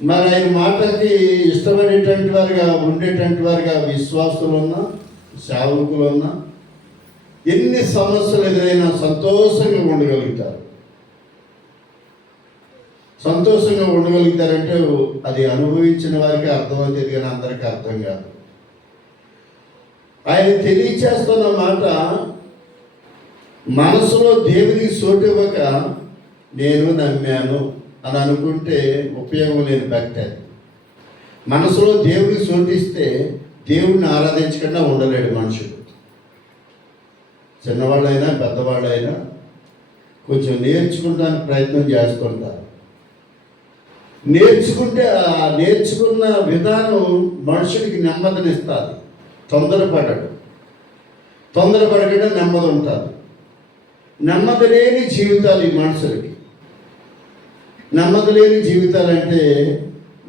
మరి ఆయన మాటకి ఇష్టపడేటువంటి వారుగా ఉండేటువంటి వారుగా విశ్వాసులు ఉన్నా సేవకులు ఉన్నా ఎన్ని సమస్యలు ఎదురైనా సంతోషంగా ఉండగలుగుతారు. సంతోషంగా ఉండగలుగుతారంటే అది అనుభవించిన వారికి అర్థమవుతుంది, కానీ అందరికీ అర్థం కాదు. ఆయన తెలియచేస్తున్న మాట, మనసులో దేవునికి చోటివ్వక నేను నమ్మాను అని అనుకుంటే ఉపయోగం లేని భక్తి. మనసులో దేవునికి చోటిస్తే దేవుడిని ఆరాధించకుండా ఉండలేడు మనుషుడు. చిన్నవాళ్ళైనా పెద్దవాళ్ళైనా కొంచెం నేర్చుకోవడానికి ప్రయత్నం చేస్తుంటారు. నేర్చుకుంటే ఆ నేర్చుకున్న విధానం మనుషుడికి నెమ్మదినిస్తుంది. తొందరపడకుండా నెమ్మది ఉంటుంది. నెమ్మది లేని జీవితాలు ఈ మనుషులకి. నెమ్మది లేని జీవితాలంటే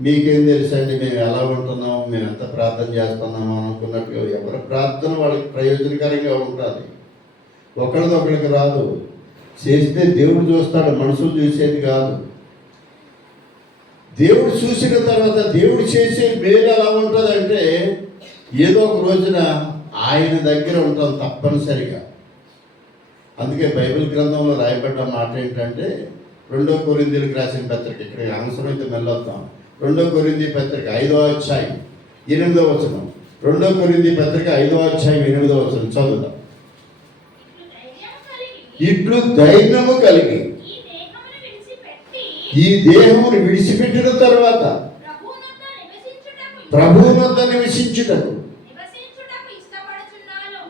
మీకేం తెలుసండి, మేము ఎలా ఉంటున్నాము, మేము ఎంత ప్రార్థన చేస్తున్నాము అనుకున్నట్టుగా ఎవరి ప్రార్థన వాళ్ళకి ప్రయోజనకరంగా ఉంటుంది. ఒకరిదొకరికి రాదు. చేస్తే దేవుడు చూస్తాడు, మనుషులు చూసేది కాదు. దేవుడు చూసిన తర్వాత దేవుడు చేసే మేలు ఎలా ఉంటుందంటే ఏదో ఒక రోజున ఆయన దగ్గర ఉంటాం తప్పనిసరిగా. అందుకే బైబిల్ గ్రంథంలో రాయబడ్డ మాట ఏంటంటే 2 కొరింథీయులకు రాసిన పత్రిక, ఇక్కడ అవసరమైతే వెళ్ళొద్దాం. 2 కొరింథీ పత్రిక 5వ అధ్యాయం 8వ వచనం. 2 కొరింథీ పత్రిక 5వ అధ్యాయం 8వ వచనం చదువుదాం. ఇట్లు ధైర్యము కలిగి ఈ దేహమును విడిచిపెట్టిన తర్వాత ప్రభువునొద్ద నివసించుటకు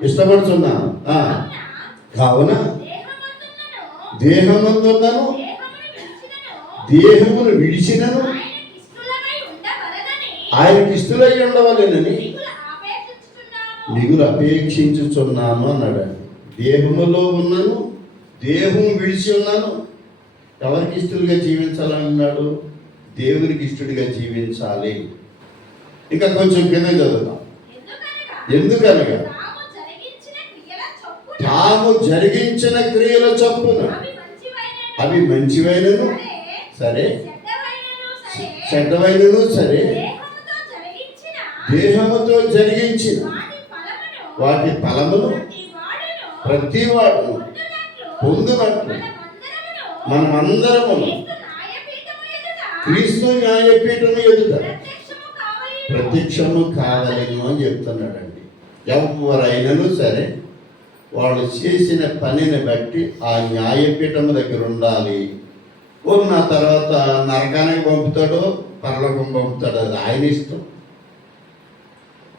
ఇష్టపడుచున్నాను. కావున దేహమందున్నను దేహమును విడిచినను ఆయనకి ఇష్టలై ఉండవలెనని మిగులు అపేక్షించుచున్నాను అన్నాడు. దేహములో ఉన్నాను, దేహము విడిచి ఉన్నాను. ఎవరికి ఇష్టలుగా జీవించాలన్నాడు? దేవునికి ఇష్టడిగా జీవించాలి. ఇంకా కొంచెం కింద చదువుతాం. ఎందుకనగా తాము జరిగించిన క్రియల చొప్పున అవి మంచివైనను సరే, చెడ్డవైనను సరే, దేహముతో జరిగించిన వాటి ఫలమును ప్రతివాడు పొందునట్లు మనమందరము క్రీస్తు న్యాయపీఠము ఎదుట ప్రత్యక్షము కావాలను అని చెప్తున్నాడండి. ఎవరైనాను సరే వాళ్ళు చేసిన పనిని బట్టి ఆ న్యాయపీఠము దగ్గర ఉండాలి. ఉన్న తర్వాత నరకానికి పంపుతాడో పరలోకం పంపుతాడో అది ఆయన ఇష్టం.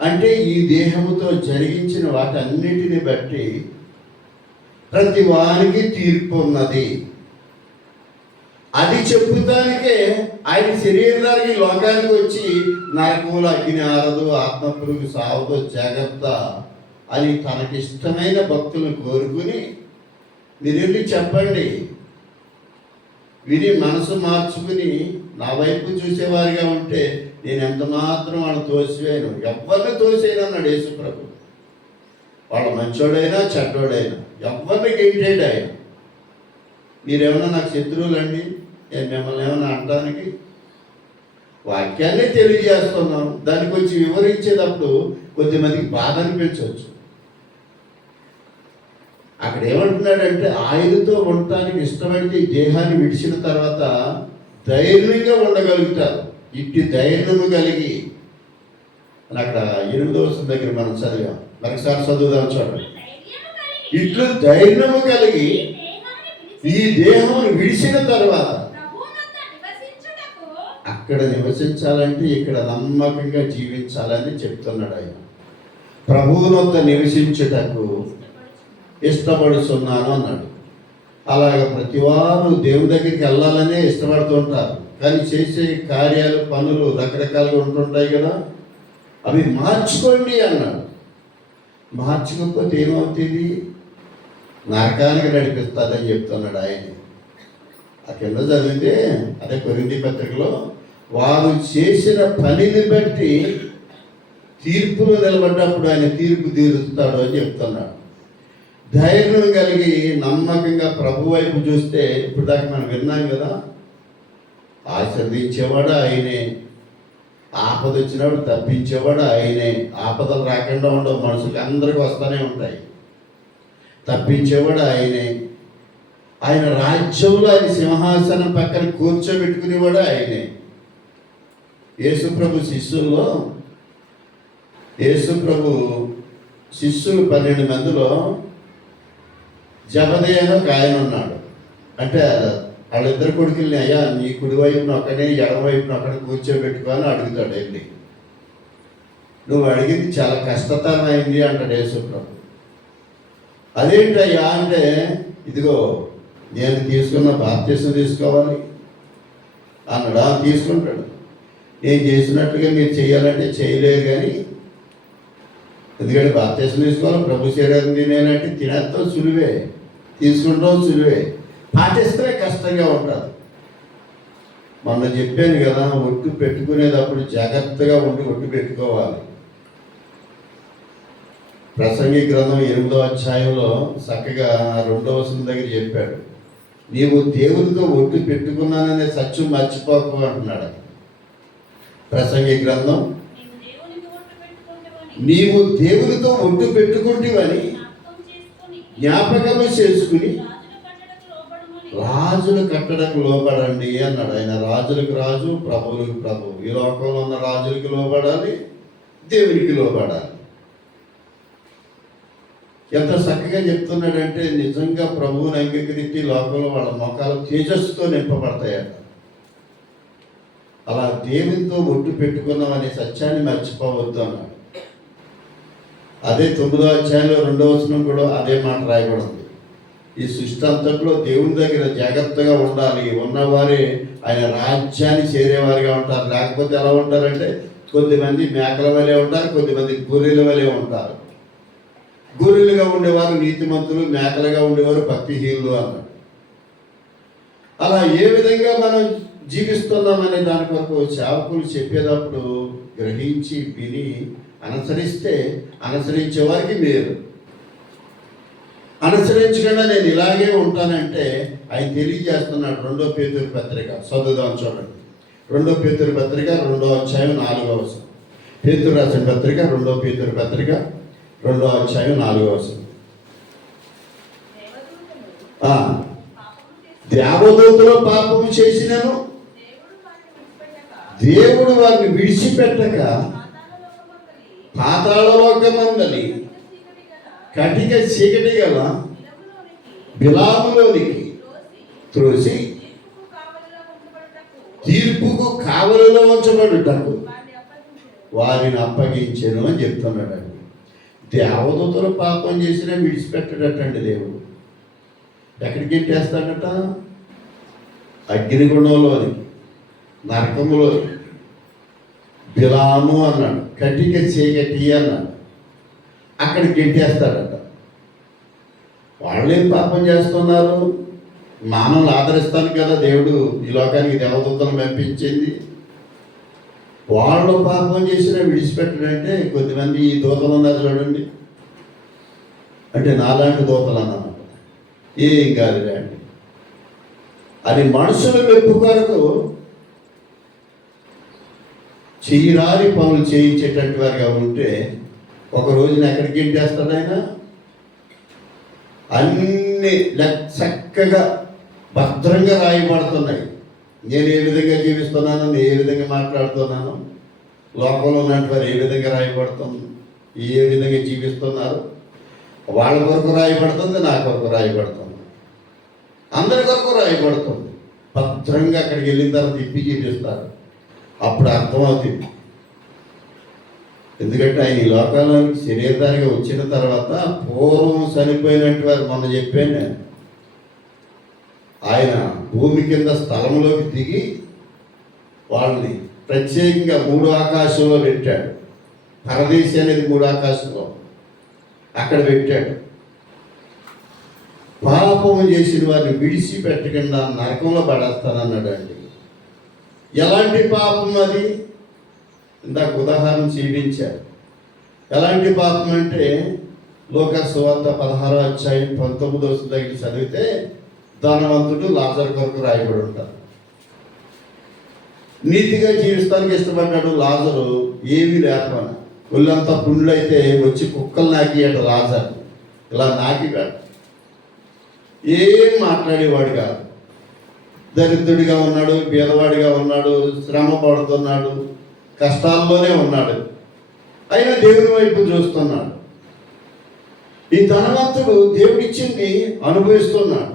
అంటే ఈ దేహముతో జరిగించిన వాటన్నిటిని బట్టి ప్రతి వానికి తీర్పు ఉన్నది. అది చెప్పుతానికే ఆయన శరీరానికి లోకానికి వచ్చి నరకములు అగ్ని ఆరదు, ఆత్మపురుగు సావదు, జాగ్రత్త అని తనకిష్టమైన భక్తులను కోరుకుని మీరు వెళ్ళి చెప్పండి, విని మనసు మార్చుకుని నా వైపు చూసేవారిగా ఉంటే నేను ఎంత మాత్రం వాళ్ళని తోసివేయను, ఎవరిని తోసేయను అన్నాడు యేసు ప్రభు. వాళ్ళ మంచోడైనా చెడ్డోడైనా ఎవరిని గెంటేడు ఆయన. మీరేమన్నా నాకు శత్రువులండి, నేను మిమ్మల్ని ఏమన్నా అనడానికి వాక్యాన్ని తెలియజేస్తున్నాం. దాన్ని కొంచెం వివరించేటప్పుడు కొద్దిమందికి బాధ అనిపించవచ్చు. అక్కడ ఏమంటున్నాడంటే ఆయనతో ఉండటానికి ఇష్టపడితే ఈ దేహాన్ని విడిచిన తర్వాత ధైర్యంగా ఉండగలుగుతారు. ఇట్టి ధైర్యము కలిగి అని అక్కడ 8వ వచనం దగ్గర మనం చదివాం. మరొకసారి చదువుదాం చూడండి. ఇట్లు ధైర్యము కలిగి ఈ దేహమును విడిచిన తర్వాత అక్కడ నివసించాలంటే ఇక్కడ నమ్మకంగా జీవించాలని చెప్తున్నాడు ఆయన. ప్రభువునొద్ద నివసించుటకు ఇష్టపడుతున్నాను అన్నాడు. అలాగ ప్రతివారు దేవుని దగ్గరికి వెళ్ళాలనే ఇష్టపడుతుంటారు. కానీ చేసే కార్యాలు పనులు రకరకాలుగా ఉంటుంటాయి కదా, అవి మార్చుకోండి అన్నాడు. మార్చుకోకపోతే ఏమవుతుంది? నరకానికి నడిపిస్తుందని చెప్తున్నాడు ఆయన. ఆ కింద చదివితే అదే కొరింథీ పత్రికలో వారు చేసిన పనిని బట్టి తీర్పులో నిలబడ్డప్పుడు ఆయన తీర్పు తీరుస్తాడు అని చెప్తున్నాడు. ధైర్యం కలిగి నమ్మకంగా ప్రభు వైపు చూస్తే, ఇప్పుడు దాకా మనం విన్నాం కదా, ఆశీర్వదించేవాడు ఆయనే, ఆపద వచ్చినప్పుడు తప్పించేవాడు ఆయనే. ఆపదలు రాకుండా ఉండవు, మనుషులకి అందరికీ వస్తూనే ఉంటాయి. తప్పించేవాడు ఆయనే. ఆయన రాజ్యంలో ఆయన సింహాసనం పక్కన కూర్చోబెట్టుకునేవాడు ఆయనే. యేసుప్రభు శిష్యులు 12 మందిలో జబదేయి అని ఒక ఆయన ఉన్నాడు. అంటే వాళ్ళిద్దరు కొడుకుల్ని, అయ్యా నీ కుడి వైపున ఒకడే ఎడమ వైపున ఒకటి కూర్చోబెట్టుకోని అడుగుతాడు వెళ్ళి. నువ్వు అడిగింది చాలా కష్టతరమైంది అంటాడు యేసుప్రభు. అదేంటయ్యా అంటే, ఇదిగో నేను తీసుకున్న బాప్తిసం తీసుకోవాలి అన్నాడు. తీసుకుంటాడు. నేను చేసినట్టుగా మీరు చేయాలంటే చేయలేరు, కానీ ఎందుకంటే బాప్తిసం తీసుకోవాలి, ప్రభు శరీరం తినేనంటే తినేస్తాం సులువే, తీసుకుంటాం సులువే, పాటిస్తే కష్టంగా ఉంటుంది. మొన్న చెప్పాను కదా, ఒట్టు పెట్టుకునేటప్పుడు జాగ్రత్తగా ఉండి ఒట్టు పెట్టుకోవాలి. ప్రసంగి గ్రంథం 8వ అధ్యాయంలో చక్కగా 2వ వచనం దగ్గర చెప్పాడు, నీవు దేవునితో ఒట్టు పెట్టుకున్నాననే సత్యం మర్చిపోకు అంటున్నాడు. ప్రసంగి గ్రంథం, నీవు దేవునితో ఒట్టు పెట్టుకుంటేవని జ్ఞాపకము చేసుకుని రాజుల కట్టడకు లోబడండి అన్నాడు ఆయన. రాజులకు రాజు, ప్రభువులకు ప్రభు. ఈ లోకంలో ఉన్న రాజులకు లోబడాలి, దేవునికి లోబడాలి. ఎంత చక్కగా చెప్తున్నాడంటే, నిజంగా ప్రభువుని అంగీకరించి లోకంలో వాళ్ళ మొఖాలు తేజస్సుతో నింపబడతాయట. అలా దేవునితో ఒట్టు పెట్టుకున్నామనే సత్యాన్ని మర్చిపోవద్దు అన్నాడు. అదే 9వ అధ్యాయంలో 2వ వచనం కూడా అదే మాట రాయబడింది. ఈ సృష్టి అంతట్లో దేవుని దగ్గర జాగ్రత్తగా ఉండాలి. ఉన్నవారే ఆయన రాజ్యాన్ని చేరేవారిగా ఉంటారు. లేకపోతే ఎలా ఉంటారంటే, కొద్దిమంది మేకల వలె ఉంటారు, కొద్దిమంది గొర్రెల వలె ఉంటారు. గొర్రెలుగా ఉండేవారు నీతిమంతులు, మేకలుగా ఉండేవారు భక్తిహీనులు అన్నాడు. అలా ఏ విధంగా మనం జీవిస్తున్నామనే దాని కొరకు సేవకులు చెప్పేటప్పుడు గ్రహించి విని అనుసరిస్తే అనుసరించే వారికి మేలు. అనుసరించకుండా నేను ఇలాగే ఉంటానంటే ఆయన తెలియజేస్తున్నాడు. 2వ పేతురు పత్రిక చదువుదాం చూడండి. 2వ పేతురు పత్రిక 2వ అధ్యాయం 4వ వచనం. పేతురు రాసిన పత్రిక 2వ పేతురు పత్రిక 2వ అధ్యాయం 4వ వచనం. దేవదూతలు పాపము చేసినను దేవుడు వారిని విడిచిపెట్టక పాతాళలోకమందలి కటిక చీకటి గల బిలాములోనికి త్రోసి తీర్పుకు కావలిలో ఉంచబడుటకు వారిని అప్పగించెను అని చెప్తున్నాడండి. దేవదూతలు పాపం చేసినా విడిచిపెట్టడటండి దేవుడు. ఎక్కడికి ఎట్టేస్తాడట? అగ్నిగుండంలోనికి, నరకములోని. బిలాము అన్నాడు, కటిక చీకటి అన్నాడు, అక్కడికి గెంటేస్తాడట. వాళ్ళేం పాపం చేస్తున్నారు? మానవులు ఆదరిస్తాను కదా దేవుడు ఈ లోకానికి దేవదూతలను పంపించింది. వాళ్ళు పాపం చేసినా విడిచిపెట్టడంటే కొద్దిమంది ఈ దూతలు ఉన్నారు చూడండి, అంటే నాలాంటి దూతలు అన్నమాట. ఏం కాదులే అండి, అది మనుషుల మెప్పు కొరకు చెయ్యిరాని పనులు చేయించేటట్టు వారిగా ఉంటే ఒక రోజున ఎక్కడికి ఇంటేస్తాడు ఆయన? అన్ని చక్కగా భద్రంగా రాయబడుతున్నాయి. నేను ఏ విధంగా జీవిస్తున్నాను, నేను ఏ విధంగా మాట్లాడుతున్నాను, లోకంలో ఉన్నట్టు వారు ఏ విధంగా రాయబడుతుంది, ఏ విధంగా జీవిస్తున్నారు, వాళ్ళ కొరకు రాయబడుతుంది, నా కొరకు రాయబడుతుంది, అందరి కొరకు రాయబడుతుంది. భద్రంగా అక్కడికి వెళ్ళిన తర్వాత తిప్పి చూపిస్తారు, అప్పుడు అర్థమవుతుంది. ఎందుకంటే ఆయన ఈ లోకాల్లోకి శరీరధారిగా వచ్చిన తర్వాత పూర్వం చనిపోయినట్టు వారు మొన్న చెప్పాను నేను, ఆయన భూమి కింద స్థలంలోకి దిగి వాళ్ళని ప్రత్యేకంగా 3 ఆకాశంలో పెట్టాడు. పరదేశి అనేది 3 ఆకాశంలో అక్కడ పెట్టాడు. పాపము చేసిన వారిని విడిచిపెట్టకుండా నరకంలో పడేస్తానన్నాడు అండి. ఎలాంటి పాపం అది? ఇందాక ఉదాహరణ చూపించారు. ఎలాంటి పాపం అంటే లోకాసు సువార్త 16వ అధ్యాయం 19వ వచనం దగ్గర చదివితే ధనవంతుడు లాజరు కొరకు రాయబడి ఉంటారు. నీతిగా జీవిస్తానికి ఇష్టపడ్డాడు లాజరు, ఏమీ లేకపోయినా ఒళ్ళంతా పుండ్లైతే వచ్చి కుక్కలు నాకియాడు లాజరు. ఇలా నాకిగాడు, ఏం మాట్లాడేవాడు కాదు. దరిద్రుడిగా ఉన్నాడు, పేదవాడిగా ఉన్నాడు, శ్రమ పడుతున్నాడు, కష్టాల్లోనే ఉన్నాడు, అయినా దేవుని వైపు చూస్తున్నాడు. ఈ ధనవంతుడు దేవుడిచ్చింది అనుభవిస్తున్నాడు.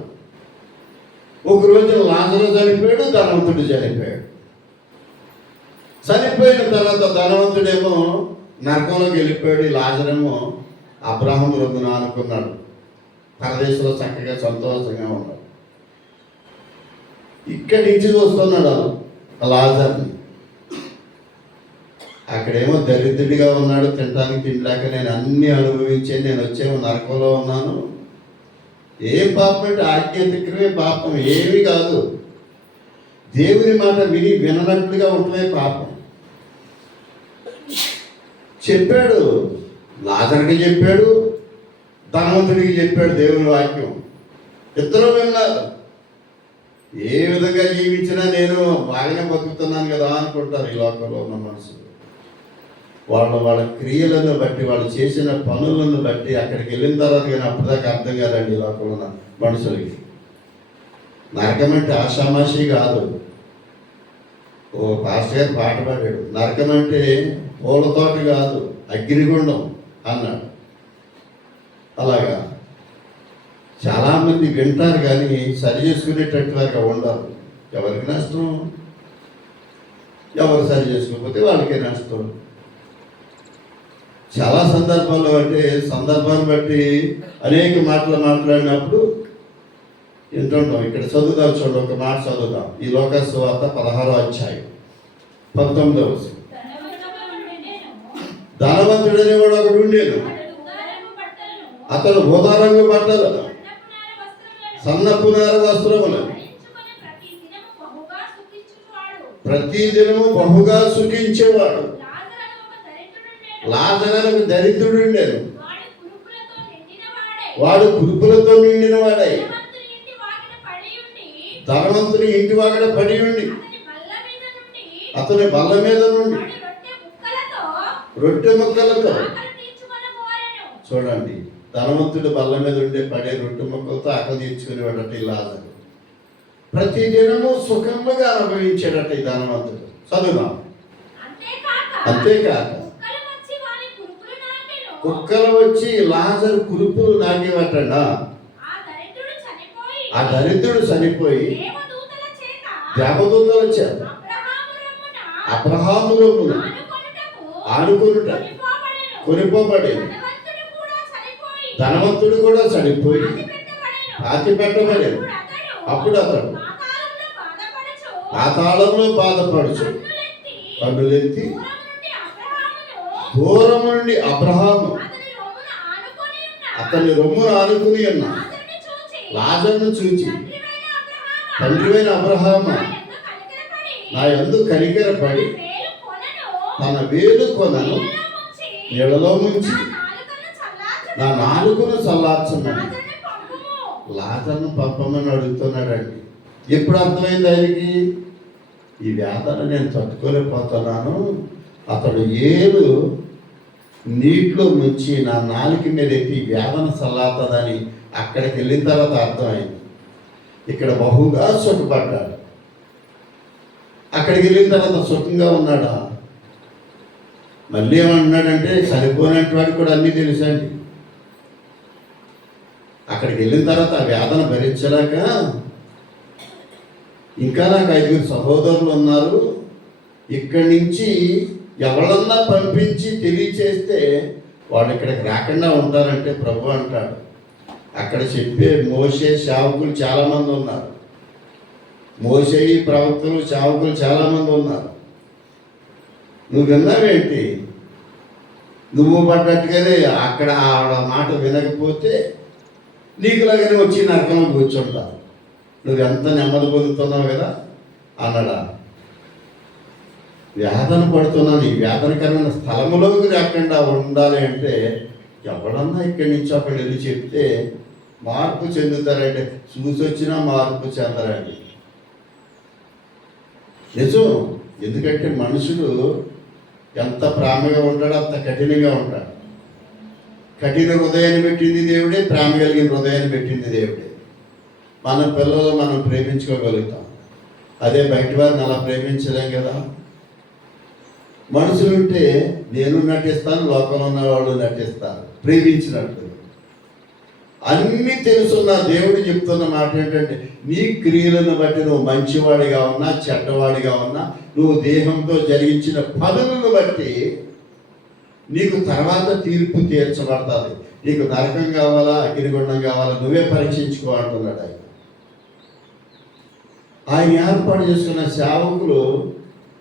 ఒక రోజు లాజరు చనిపోయాడు, ధనవంతుడు చనిపోయాడు. చనిపోయిన తర్వాత ధనవంతుడేమో నరకంలోకి వెళ్ళిపోయాడు, లాజరేమో అబ్రాహాము రొమ్మున ఆనుకున్నాడు, పరదేశంలో చక్కగా సంతోషంగా ఉన్నాడు. ఇక్కడి నుంచి చూస్తున్నాడు లాజర్ని. అక్కడేమో దరిద్రుడిగా ఉన్నాడు, తినడానికి తినలేక నేను అన్ని అనుభవించే, నేను వచ్చేమో నరకంలో ఉన్నాను. ఏం పాపం అంటే ఆజ్ఞాతిక్రమే పాపం, ఏమి కాదు. దేవుని మాట విననట్లుగా ఉంటున్నాయి పాపం. చెప్పాడు, లాజరుకి చెప్పాడు, ధనవంతుడికి చెప్పాడు దేవుని వాక్యం. ఇద్దరు విన్నారు. ఏ విధంగా జీవించినా నేను బాగానే బతుకుతున్నాను కదా అనుకుంటారు ఈ లోకంలో ఉన్న మనుషులు. వాళ్ళ క్రియలను బట్టి, వాళ్ళు చేసిన పనులను బట్టి అక్కడికి వెళ్ళిన తర్వాత కానీ అప్పటిదాకా అర్థం కాదండి ఈ లోకంలో ఉన్న మనుషులకి. నరకం అంటే ఆషామాషి కాదు. ఓ పాస్టర్ గారు పాట పాడాడు, నరకం అంటే పూలతోట కాదు, అగ్నిగుండం అన్నాడు. అలాగా చాలామంది వింటారు కానీ సరి చేసుకునేటట్టు వారికి ఉండరు. ఎవరికి నష్టం? ఎవరు సరి చేసుకోకపోతే వాళ్ళకే నష్టం. చాలా సందర్భాల్లో అంటే సందర్భాన్ని బట్టి అనేక మాటలు మాట్లాడినప్పుడు వింటుంటాం. ఇక్కడ చదువుదాం, చూడండి, ఒక మాట చదువుదాం. ఈ లోకాసు సువార్త 16వ అధ్యాయం 19వ వచనం. ధనవంతుడనే వాడు ఒకడు ఉండేను, అతడు ఊదా రంగు బట్టలు, సన్నపు నార వస్త్రములు ప్రతి దినము బహుగా సుఖించేవాడు. లాజరు దరిద్రుడు ఉండేను, వాడు కురుపులతో నిండిన వాడై ధనవంతుని ఇంటి వాకిట పడి ఉండి అతని బల్ల మీద నుండి రొట్టె ముక్కలతో, చూడండి, ధనవంతుడు బల్ల మీద ఉండే పడే రొట్టె ముక్కలతో ఆకలి తీర్చుకునేవాడట ఈ లాజరు. ప్రతి దినము సుఖముగా అనుభవించాడట ఈ ధనవంతుడు. చదువుదాం. అంతేకాక కుక్కలు వచ్చి లాజరు కురుపులు నాకేవటండా. ఆ దరిద్రుడు చనిపోయి దేవదూతల చేత అబ్రహాము రొమ్మున ఆడుకొనుట కొనిపోబడేది. ధనవంతుడు కూడా చనిపోయి పాతి పెట్టబడేది. అప్పుడు అతడు పాతాళంలో బాధపడుచు కన్నులెత్తి దూరం నుండి అబ్రహాము అతని రొమ్మును ఆనుకుని ఉన్న లాజరును చూచి, తండ్రివైన అబ్రహాము, నా యందు కనికరపడి తన వేలు కొనను నీళ్ళలో ముంచి నా నాలుకను చల్లార్చమని లాజరును పంపమని అడుగుతున్నాడండి. ఎప్పుడు అర్థమైంది ఆయనకి? ఈ వేదన నేను తట్టుకోలేకపోతున్నాను, అతడు ఏలు నీటిలో ముంచి నా నాలుక మీద ఎత్తి వేదన చల్లారుతుందని అక్కడికి వెళ్ళిన తర్వాత అర్థమైంది. ఇక్కడ బహుగా సుఖపడ్డాడు. అక్కడికి వెళ్ళిన తర్వాత సుఖంగా ఉన్నాడా? మళ్ళీ ఏమంటున్నాడంటే చనిపోయినట్టు వాడికి కూడా అన్నీ తెలుసండి. అక్కడికి వెళ్ళిన తర్వాత ఆ వేదన భరించలేక, ఇంకా నాకు 5 సహోదరులు ఉన్నారు, ఇక్కడి నుంచి ఎవరన్నా పంపించి తెలియచేస్తే వాళ్ళు ఇక్కడికి రాకుండా ఉంటారంటే ప్రభు అంటాడు. అక్కడ చెప్పే మోషే సేవకులు చాలామంది ఉన్నారు, మోషే ప్రవక్తలు సేవకులు చాలామంది ఉన్నారు. నువ్వు విన్నావేంటి? నువ్వు పడ్డట్టుగానే అక్కడ ఆవిడ మాట వినకపోతే నీకులాగానే వచ్చి నరకంలో కూర్చుంటావు. నువ్వెంత నెమ్మది పొందుతున్నావు కదా అన్నాడా. వేదన పడుతున్నాను, ఈ వేదనకరమైన స్థలములోకి రాకుండా ఉండాలి అంటే ఎవడన్నా ఇక్కడి నుంచి అక్కడ వెళ్ళి చెప్తే మార్పు చెందుతారంటే చూసి వచ్చినా మార్పు చెందరండి. నిజం. ఎందుకంటే మనుషుడు ఎంత ప్రేమగా ఉంటాడో అంత కఠినంగా ఉంటాడు. కఠిన హృదయాన్ని పెట్టింది దేవుడే, ప్రేమ కలిగిన హృదయాన్ని పెట్టింది దేవుడే. మన పిల్లలు మనం ప్రేమించుకోగలుగుతాం, అదే బయట వారిని అలా ప్రేమించలేం కదా. మనుషులు ఉంటే నేను నటిస్తాను, లోకంలో ఉన్న వాళ్ళు నటిస్తారు ప్రేమించినట్టు. అన్నీ తెలుసున్న దేవుడు చెప్తున్న మాట ఏంటంటే నీ క్రియలను బట్టి నువ్వు మంచివాడిగా ఉన్నా చెడ్డవాడిగా ఉన్నా, నువ్వు దేహంతో జరిగించిన పనులను బట్టి నీకు తర్వాత తీర్పు తీర్చబడుతుంది. నీకు నరకం కావాలా అగ్నిగుండం కావాలా నువ్వే పరీక్షించుకో అంటున్నాడు ఆయన. ఆయన ఏర్పాటు చేసుకున్న సేవకులు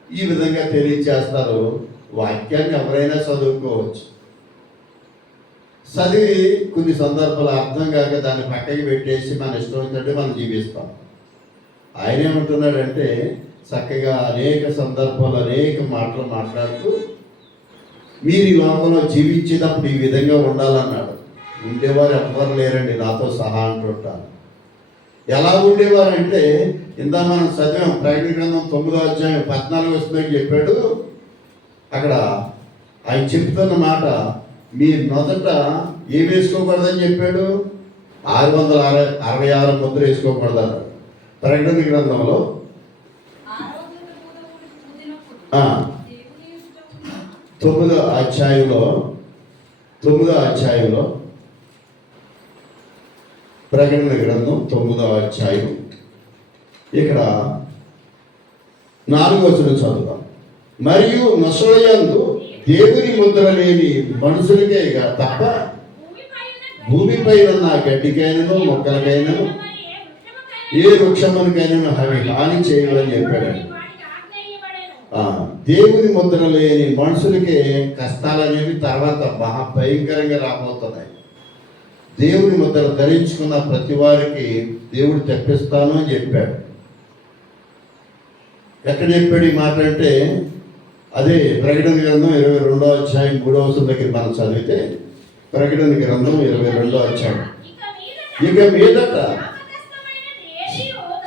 ఈ విధంగా తెలియచేస్తారు. వాక్యాన్ని ఎవరైనా చదువుకోవచ్చు, చదివి కొన్ని సందర్భాలు అర్థం కాక దాన్ని పక్కకి పెట్టేసి మన ఇష్టం వచ్చినట్టు మనం జీవిస్తాం. ఆయన ఏమంటున్నాడంటే చక్కగా అనేక సందర్భాలు అనేక మాటలు మాట్లాడుతూ మీరు ఈ లోకంలో జీవించేటప్పుడు ఈ విధంగా ఉండాలన్నాడు. ఉండేవారు ఎవ్వరు లేరండి నాతో సహా అంటుంటాను. ఎలా ఉండేవారంటే ఇందా మనం చదివాం, ప్రకటన గ్రంథం 9వ అధ్యాయం 14 వస్తుందని చెప్పాడు. అక్కడ ఆయన చెప్తున్న మాట, మీరు మొదట ఏం వేసుకోకూడదని చెప్పాడు? 666 ముద్ర వేసుకోకూడదు. ప్రకటన గ్రంథంలో 9వ అధ్యాయంలో ప్రకటన గ్రంథం 9వ అధ్యాయం ఇక్కడ 4వ వచనం చదువుతాం. మరియు నొసలయందు దేవుని ముద్ర లేని మనుషులకే తప్ప భూమిపై ఉన్న గడ్డికైనను మొక్కలకైనను ఏ వృక్షమునికైనా అవి హాని చేయమని చెప్పాడండి. దేవుని ముద్ర లేని మనుషులకే కష్టాలు అనేవి తర్వాత మహా భయంకరంగా రాబోతున్నాయి. దేవుని ముద్ర ధరించుకున్న ప్రతి వారికి దేవుడు తెప్పిస్తాను అని చెప్పాడు. ఎక్కడ చెప్పాడు ఈ మాట అంటే అదే ప్రకటన గ్రంథం 22వ అధ్యాయం 3వ వచనం దగ్గర మనం చదివితే, ప్రకటన గ్రంథం 22వ అధ్యాయం, ఇక మీదట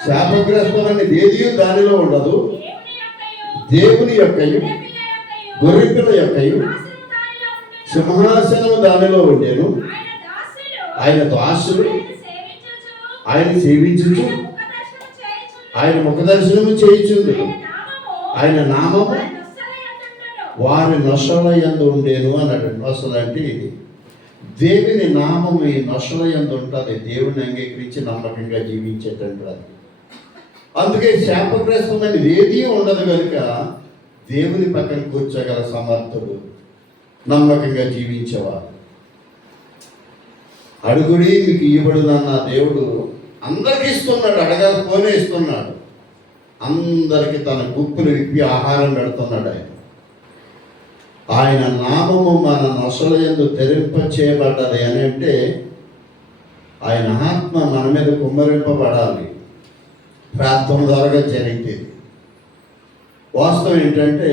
శాపగ్రస్తమైనది ఏది దానిలో ఉండదు, దేవుని యొక్కయు గొర్రెపిల్ల యొక్కయు సింహాసనము దానిలో ఉండేను, ఆయన దాసులు ఆయన సేవించుచు ఆయన ముఖదర్శనము చేయుచుండు, ఆయన నామము వారి నొసల యందు ఉండేను అన్నాడు. నొసలు అంటే ఇది దేవుని నామము ఈ నొసల యందు ఉంటుంది. దేవుని అంగీకరించి నమ్మకంగా జీవించేటట్టు అది. అందుకే శాపగ్రస్తమైనది ఏదీ ఉండదు కనుక దేవుని పక్కన కూర్చోగల సమర్థుడు, నమ్మకంగా జీవించేవాడు. అడుగుడి మీకు ఇవ్వబడునన్న దేవుడు అందరికి ఇస్తున్నాడు, అడగకపోనే ఇస్తున్నాడు. అందరికి తన గుప్పులు విప్పి ఆహారం పెడుతున్నాడు ఆయన. ఆయన నామము మన నొసల యందు తెరింప చేయబడ్డది అని అంటే ఆయన ఆత్మ మన మీద కుమ్మరింపబడాలి. ప్రార్థన ద్వారా జరిగింది. వాస్తవం ఏంటంటే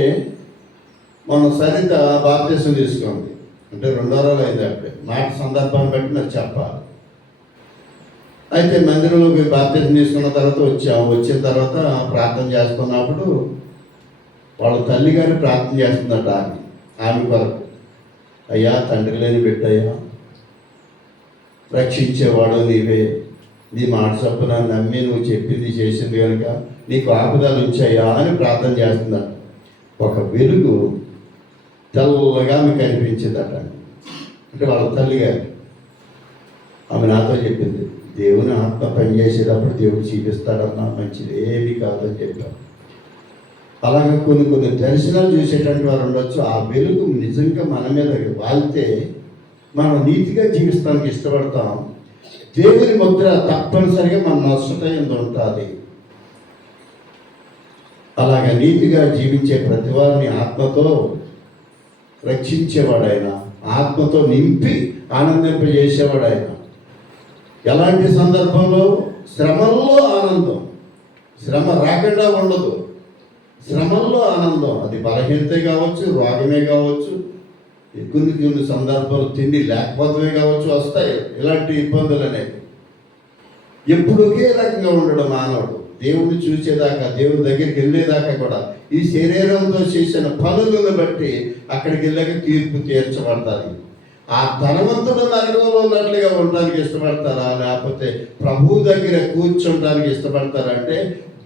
మన సరిత బాప్తీసం తీసుకుంది, అంటే 2 వారాలు అయింది. అప్పుడే మాట సందర్భాన్ని బట్టి నాకు చెప్పాలి. అయితే మందిరంలోకి బాప్తీసం తీసుకున్న తర్వాత వచ్చిన తర్వాత ప్రార్థన చేస్తున్నప్పుడు వాళ్ళ తల్లి గారు ప్రార్థన చేస్తుందట ఆమె కొరకు. అయ్యా, తండ్రి లేని బిడ్డయ్యా, రక్షించేవాడు నీవే, నీ మాట చొప్పున నమ్మి నువ్వు చెప్పింది చేసింది కనుక నీకు ఆపదలు వచ్చాయా అని ప్రార్థన చేస్తుందట. ఒక వెలుగు తెల్లగా ఆమె కనిపించిందట. అంటే వాళ్ళ తల్లి గారు ఆమె నాతో చెప్పింది, దేవుని ఆత్మ పనిచేసేటప్పుడు దేవుడు చూపిస్తాడన్నా, మంచిది ఏమీ కాదని చెప్పాను. అలాగే కొన్ని దర్శనాలు చూసేటువంటి వారు ఉండొచ్చు. ఆ వెలుగు నిజంగా మన మీద వాళ్తే మనం నీతిగా జీవిస్తానికి ఇష్టపడతాం. దేవుని ముద్ర తప్పనిసరిగా మన నష్టం ఉంటుంది. అలాగే నీతిగా జీవించే ప్రతి వారిని ఆత్మతో రక్షించేవాడాయన, ఆత్మతో నింపి ఆనందింపజేసేవాడాయన. ఎలాంటి సందర్భంలో? శ్రమల్లో ఆనందం. శ్రమ రాకుండా ఉండదు, శ్రమల్లో ఆనందం. అది బలహీనతే కావచ్చు, రోగమే కావచ్చు, కొన్ని సందర్భాలు తిండి లేకపోతే కావచ్చు, వస్తాయి ఇలాంటి ఇబ్బందులు అనేవి. ఎప్పుడు ఒకే రకంగా ఉండడం మానవుడు దేవుడిని చూసేదాకా, దేవుడి దగ్గరికి వెళ్ళేదాకా కూడా ఈ శరీరంతో చేసిన పనులను బట్టి అక్కడికి వెళ్ళాక తీర్పు తీర్చబడతారు. ఆ ధనవంతుడు నరకంలో ఉన్నట్లుగా ఉండడానికి ఇష్టపడతారా, లేకపోతే ప్రభువు దగ్గర కూర్చోడానికి ఇష్టపడతారంటే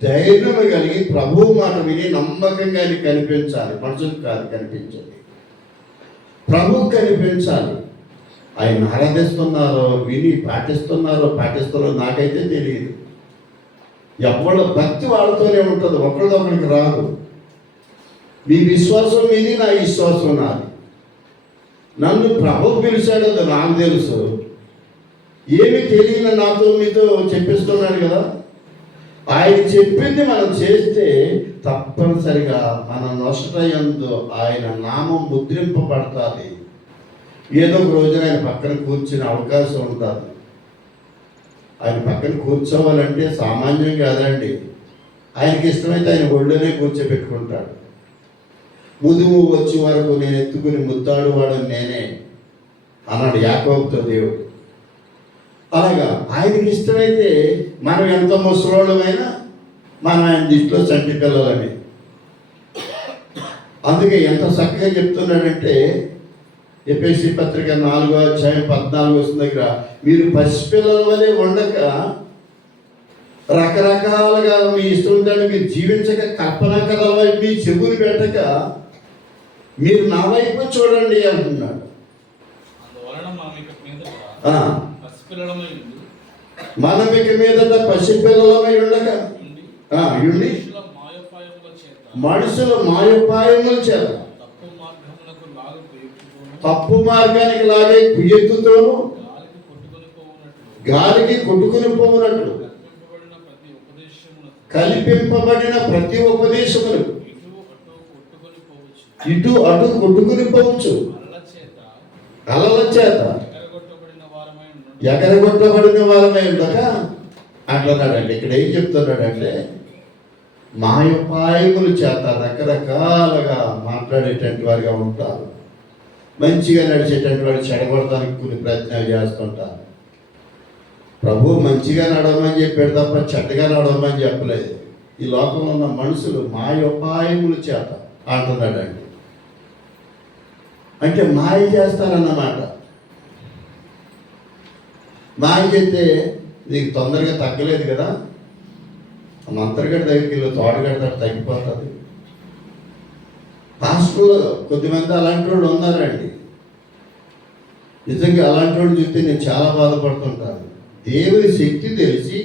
ధైర్యం కలిగి ప్రభువు మాట విని నమ్మకంగా కనిపించాలి. మనుషులకు కాదు కనిపించాలి, ప్రభువు కనిపించాలి. ఆయన ఆరాధిస్తున్నారో విని పాటిస్తున్నారో నాకైతే తెలియదు. ఎవళ్ళ భక్తి వాళ్ళతోనే ఉంటుంది, ఒకరిదొకరికి రాదు. మీ విశ్వాసం మీది, నా విశ్వాసం నాది. నన్ను ప్రభువు పిలిచాడు, అది నాకు తెలుసు. ఏమి తెలియని నాతో మీతో చెప్పిస్తున్నాడు కదా. ఆయన చెప్పింది మనం చేస్తే తప్పనిసరిగా మన నష్టయందు ఆయన నామం ముద్రింపబడుతుంది. ఏదో ఒక రోజున ఆయన పక్కన కూర్చునే అవకాశం ఉంటుంది. ఆయన పక్కన కూర్చోవాలంటే సామాన్యం కాదండి. ఆయనకి ఇష్టమైతే ఆయన ఒళ్ళోనే కూర్చోబెట్టుకుంటాడు. ముదుము వచ్చే వరకు నేను ఎత్తుకుని ముద్దాడువాడు నేనే అన్నాడు యాకోబుతో దేవుడు. అలాగా ఆయనకి ఇష్టమైతే మనం ఎంత ముసలోళ్ళమైనా మనం ఆయన దృష్టిలో చంటి పిల్లలమే. అందుకే ఎంత చక్కగా చెప్తున్నాడంటే ఎఫెసీ పత్రిక 4:14 దగ్గర, మీరు పసిపిల్లల వలె ఉండక రకరకాలుగా మీ ఇష్టం ఉందని మీరు జీవించక, కల్పనా కథల వైపు మీ చెవులు పెట్టక మీరు నా వైపు చూడండి అంటున్నాడు. మనం ఇక మీదట పసిపిల్లలమై ఉండక ఉండి మనుషుల మాయోపాయముల చేత తప్పు మార్గానికి లాగే కుయ్యెత్తుతోనూ గాలికి కొట్టుకుని పోవునట్లు కల్పింపబడిన ప్రతి ఉపదేశములు ఇటు అటు కొట్టుకుని పోవచ్చు, అలల చేత ఎగరగొట్టబడిన వారమై ఉండక అంటున్నాడండి. ఇక్కడ ఏం చెప్తున్నాడంటే మాయోపాయముల చేత రకరకాలుగా మాట్లాడేటువంటి వారిగా ఉంటారు. మంచిగా నడిచేటువంటి వాడు చెడగొడటానికి కొన్ని ప్రయత్నాలు చేస్తుంటారు. ప్రభు మంచిగా నడవమని చెప్పాడు తప్ప చెడ్డగా నడవమని చెప్పలేదు. ఈ లోకంలో ఉన్న మనుషులు మాయోపాయముల చేత అంటున్నాడండి. అంటే మాయ చేస్తారన్నమాట. మాయ చేస్తే నీకు తొందరగా తగ్గలేదు కదా, మంత్రగడి దగ్గరికి వెళ్ళి తోట కడతాడు, తగ్గిపోతుంది. పాస్టర్లు కొద్దిమంది అలాంటి వాళ్ళు ఉన్నారండి. నిజంగా అలాంటి వాళ్ళు చూస్తే నేను చాలా బాధపడుతుంటాను. దేవుని శక్తి తెలిసి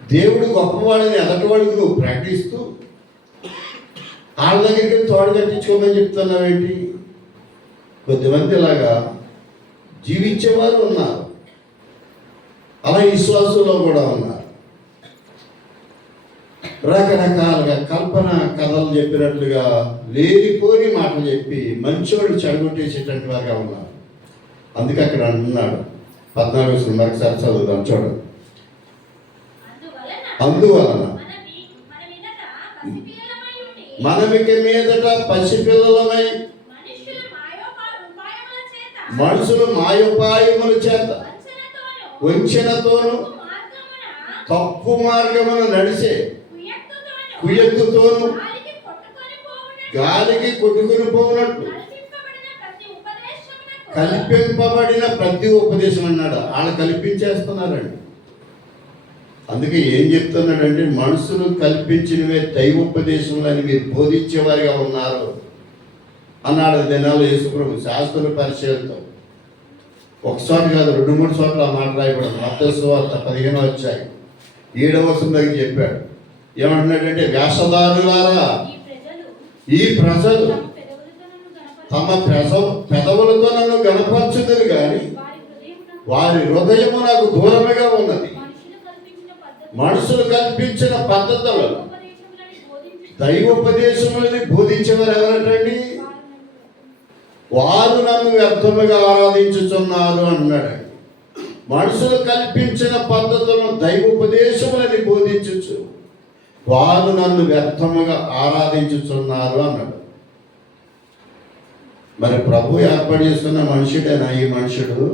దేవుడు గొప్పవాడిని ఎదటివాడికి నువ్వు ప్రకటిస్తూ వాళ్ళ దగ్గరికి తోట కట్టించుకోమని చెప్తున్నావేంటి? కొద్దిమంది ఇలాగా జీవించేవారు ఉన్నారు, అలా విశ్వాసంలో కూడా ఉన్నారు. రకరకాలుగా కల్పన కథలు చెప్పినట్లుగా లేనిపోని మాటలు చెప్పి మంచోడు చెడగొట్టేసేటువంటి వారుగా ఉన్నారు. అందుకే అక్కడ అంటున్నాడు 14 మరొకసారి చదువుదాం చూడండి. అందువలన మనమిక మీదట పసిపిల్లలమై మనుషులు మాయోపాయముల చేత వంచనతోను తప్పు మార్గమున నడిచే కుయత్తుతోను గాలికి కొట్టుకుని పోనట్లు కల్పింపబడిన ప్రతి ఉపదేశం అన్నాడు. వాళ్ళు కల్పించేస్తున్నారండి. అందుకే ఏం చెప్తున్నాడంటే, మనుషులు కల్పించినవే దైవోపదేశములు అని మీరు బోధించేవారిగా ఉన్నారు అన్నాడు దినాలు యేసుప్రభు శాస్త్రుల పరిచయంతో. ఒకసారి కాదు, 2-3 చోట్ల ఆ మాట రాయబడింది. మత్తయి సువార్త 15వ అధ్యాయం 7వ వచనం దగ్గర చెప్పాడు. ఏమంటున్నాడంటే, వేషధారులారా, ఈ ప్రజలు తమ పెదవులతో నన్ను గణపరచుదురు కానీ వారి హృదయము నాకు దూరముగా ఉన్నది. మనుషులు కల్పించిన పద్ధతులు దైవోపదేశములని బోధించేవారు ఎవరంటండి? వారు నన్ను వ్యర్థముగా ఆరాధించుచున్నారు అన్నాడు. మనుషులు కల్పించిన పద్ధతులను దైవోపదేశములని బోధించు వారు నన్ను వ్యర్థముగా ఆరాధించుచున్నారు అన్నాడు. మరి ప్రభు ఏర్పాటు చేసుకున్న మనుషుడేనా ఈ మనుషుడు?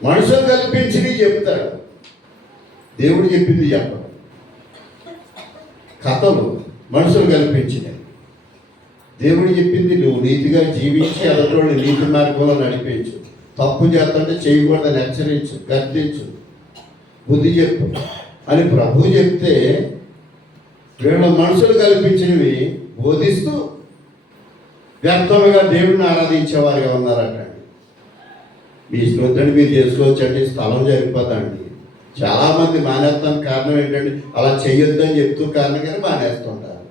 మనుషులు కల్పించి చెప్తాడు, దేవుడు చెప్పింది చెప్పడు. కథలు మనుషులు కల్పించినవి, దేవుడు చెప్పింది నువ్వు నీతిగా జీవించి ఎదుటోళ్ళు నీతి మార్గంలో నడిపించు. తప్పు చేస్తుంటే చేయకూడదని హెచ్చరించు, గర్దించు, బుద్ధి చెప్పు అని ప్రభు చెప్తే, వీళ్ళ మనుషులు కల్పించినవి బోధిస్తూ వ్యర్థముగా దేవుడిని ఆరాధించేవారుగా ఉన్నారట. మీ శ్రద్ధని మీరు చేసుకోవచ్చండి, స్థలం జరిగిపోతండి. చాలామంది మానేస్తానికి కారణం ఏంటంటే, అలా చెయ్యొద్దని చెప్తూ కారణంగానే మానేస్తుంటారు.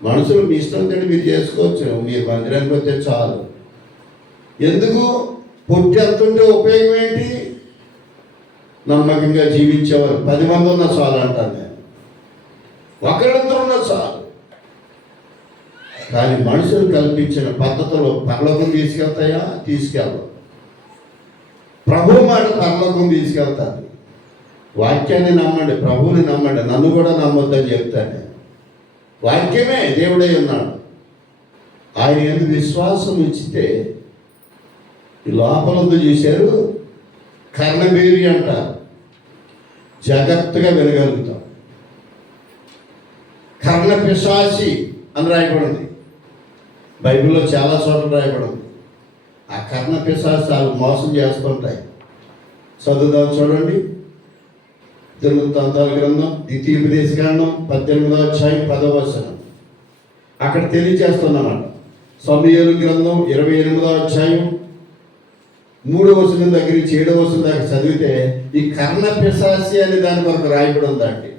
మనుషులు మీ శ్రద్ధని మీరు చేసుకోవచ్చు, మీరు మందిరానికి వస్తే చాలు. ఎందుకు? పొట్టి ఎంతుంటే ఉపయోగం ఏంటి? నమ్మకంగా జీవించేవారు 10 మంది ఉన్న చాలు అంటాను నేను. ఒకరిద్దరు ఉన్న చాలు. కానీ మనుషులు కల్పించిన పద్ధతులు పరలోకం తీసుకెళ్తాయా? తీసుకెళ్ళవు. ప్రభు మాట పరలోకం తీసుకెళ్తారు. వాక్యాన్ని నమ్మండి, ప్రభువుని నమ్మండి, నన్ను కూడా నమ్మొద్దని చెప్తాను. వాక్యమే దేవుడై ఉన్నాడు. ఆయన ఎందుకు విశ్వాసం ఇచ్చితే ఈ లోపలందు చూశారు, కర్ణబేరి అంటారు, జాగ్రత్తగా వినగలుగుతాం. కర్ణ పిశాచి అని రాయబడింది బైబిల్లో, చాలా చోట్ల రాయబడింది. ఆ కర్ణ పిశాచాలు మోసం చేస్తుంటాయి. చదువుదాం చూడండి, దినవృత్తాంతాల గ్రంథం 2వ కాండం 18వ అధ్యాయం 10వ వచనం. అక్కడ తెలియజేస్తున్నమాట. సమూయేలు గ్రంథం 28వ అధ్యాయం 3వ వచనం దగ్గర నుంచి 7వ వచనం దాకా చదివితే ఈ కర్ణ పిశాచి అనే దాని కొరకు రాయబడి ఉందండి.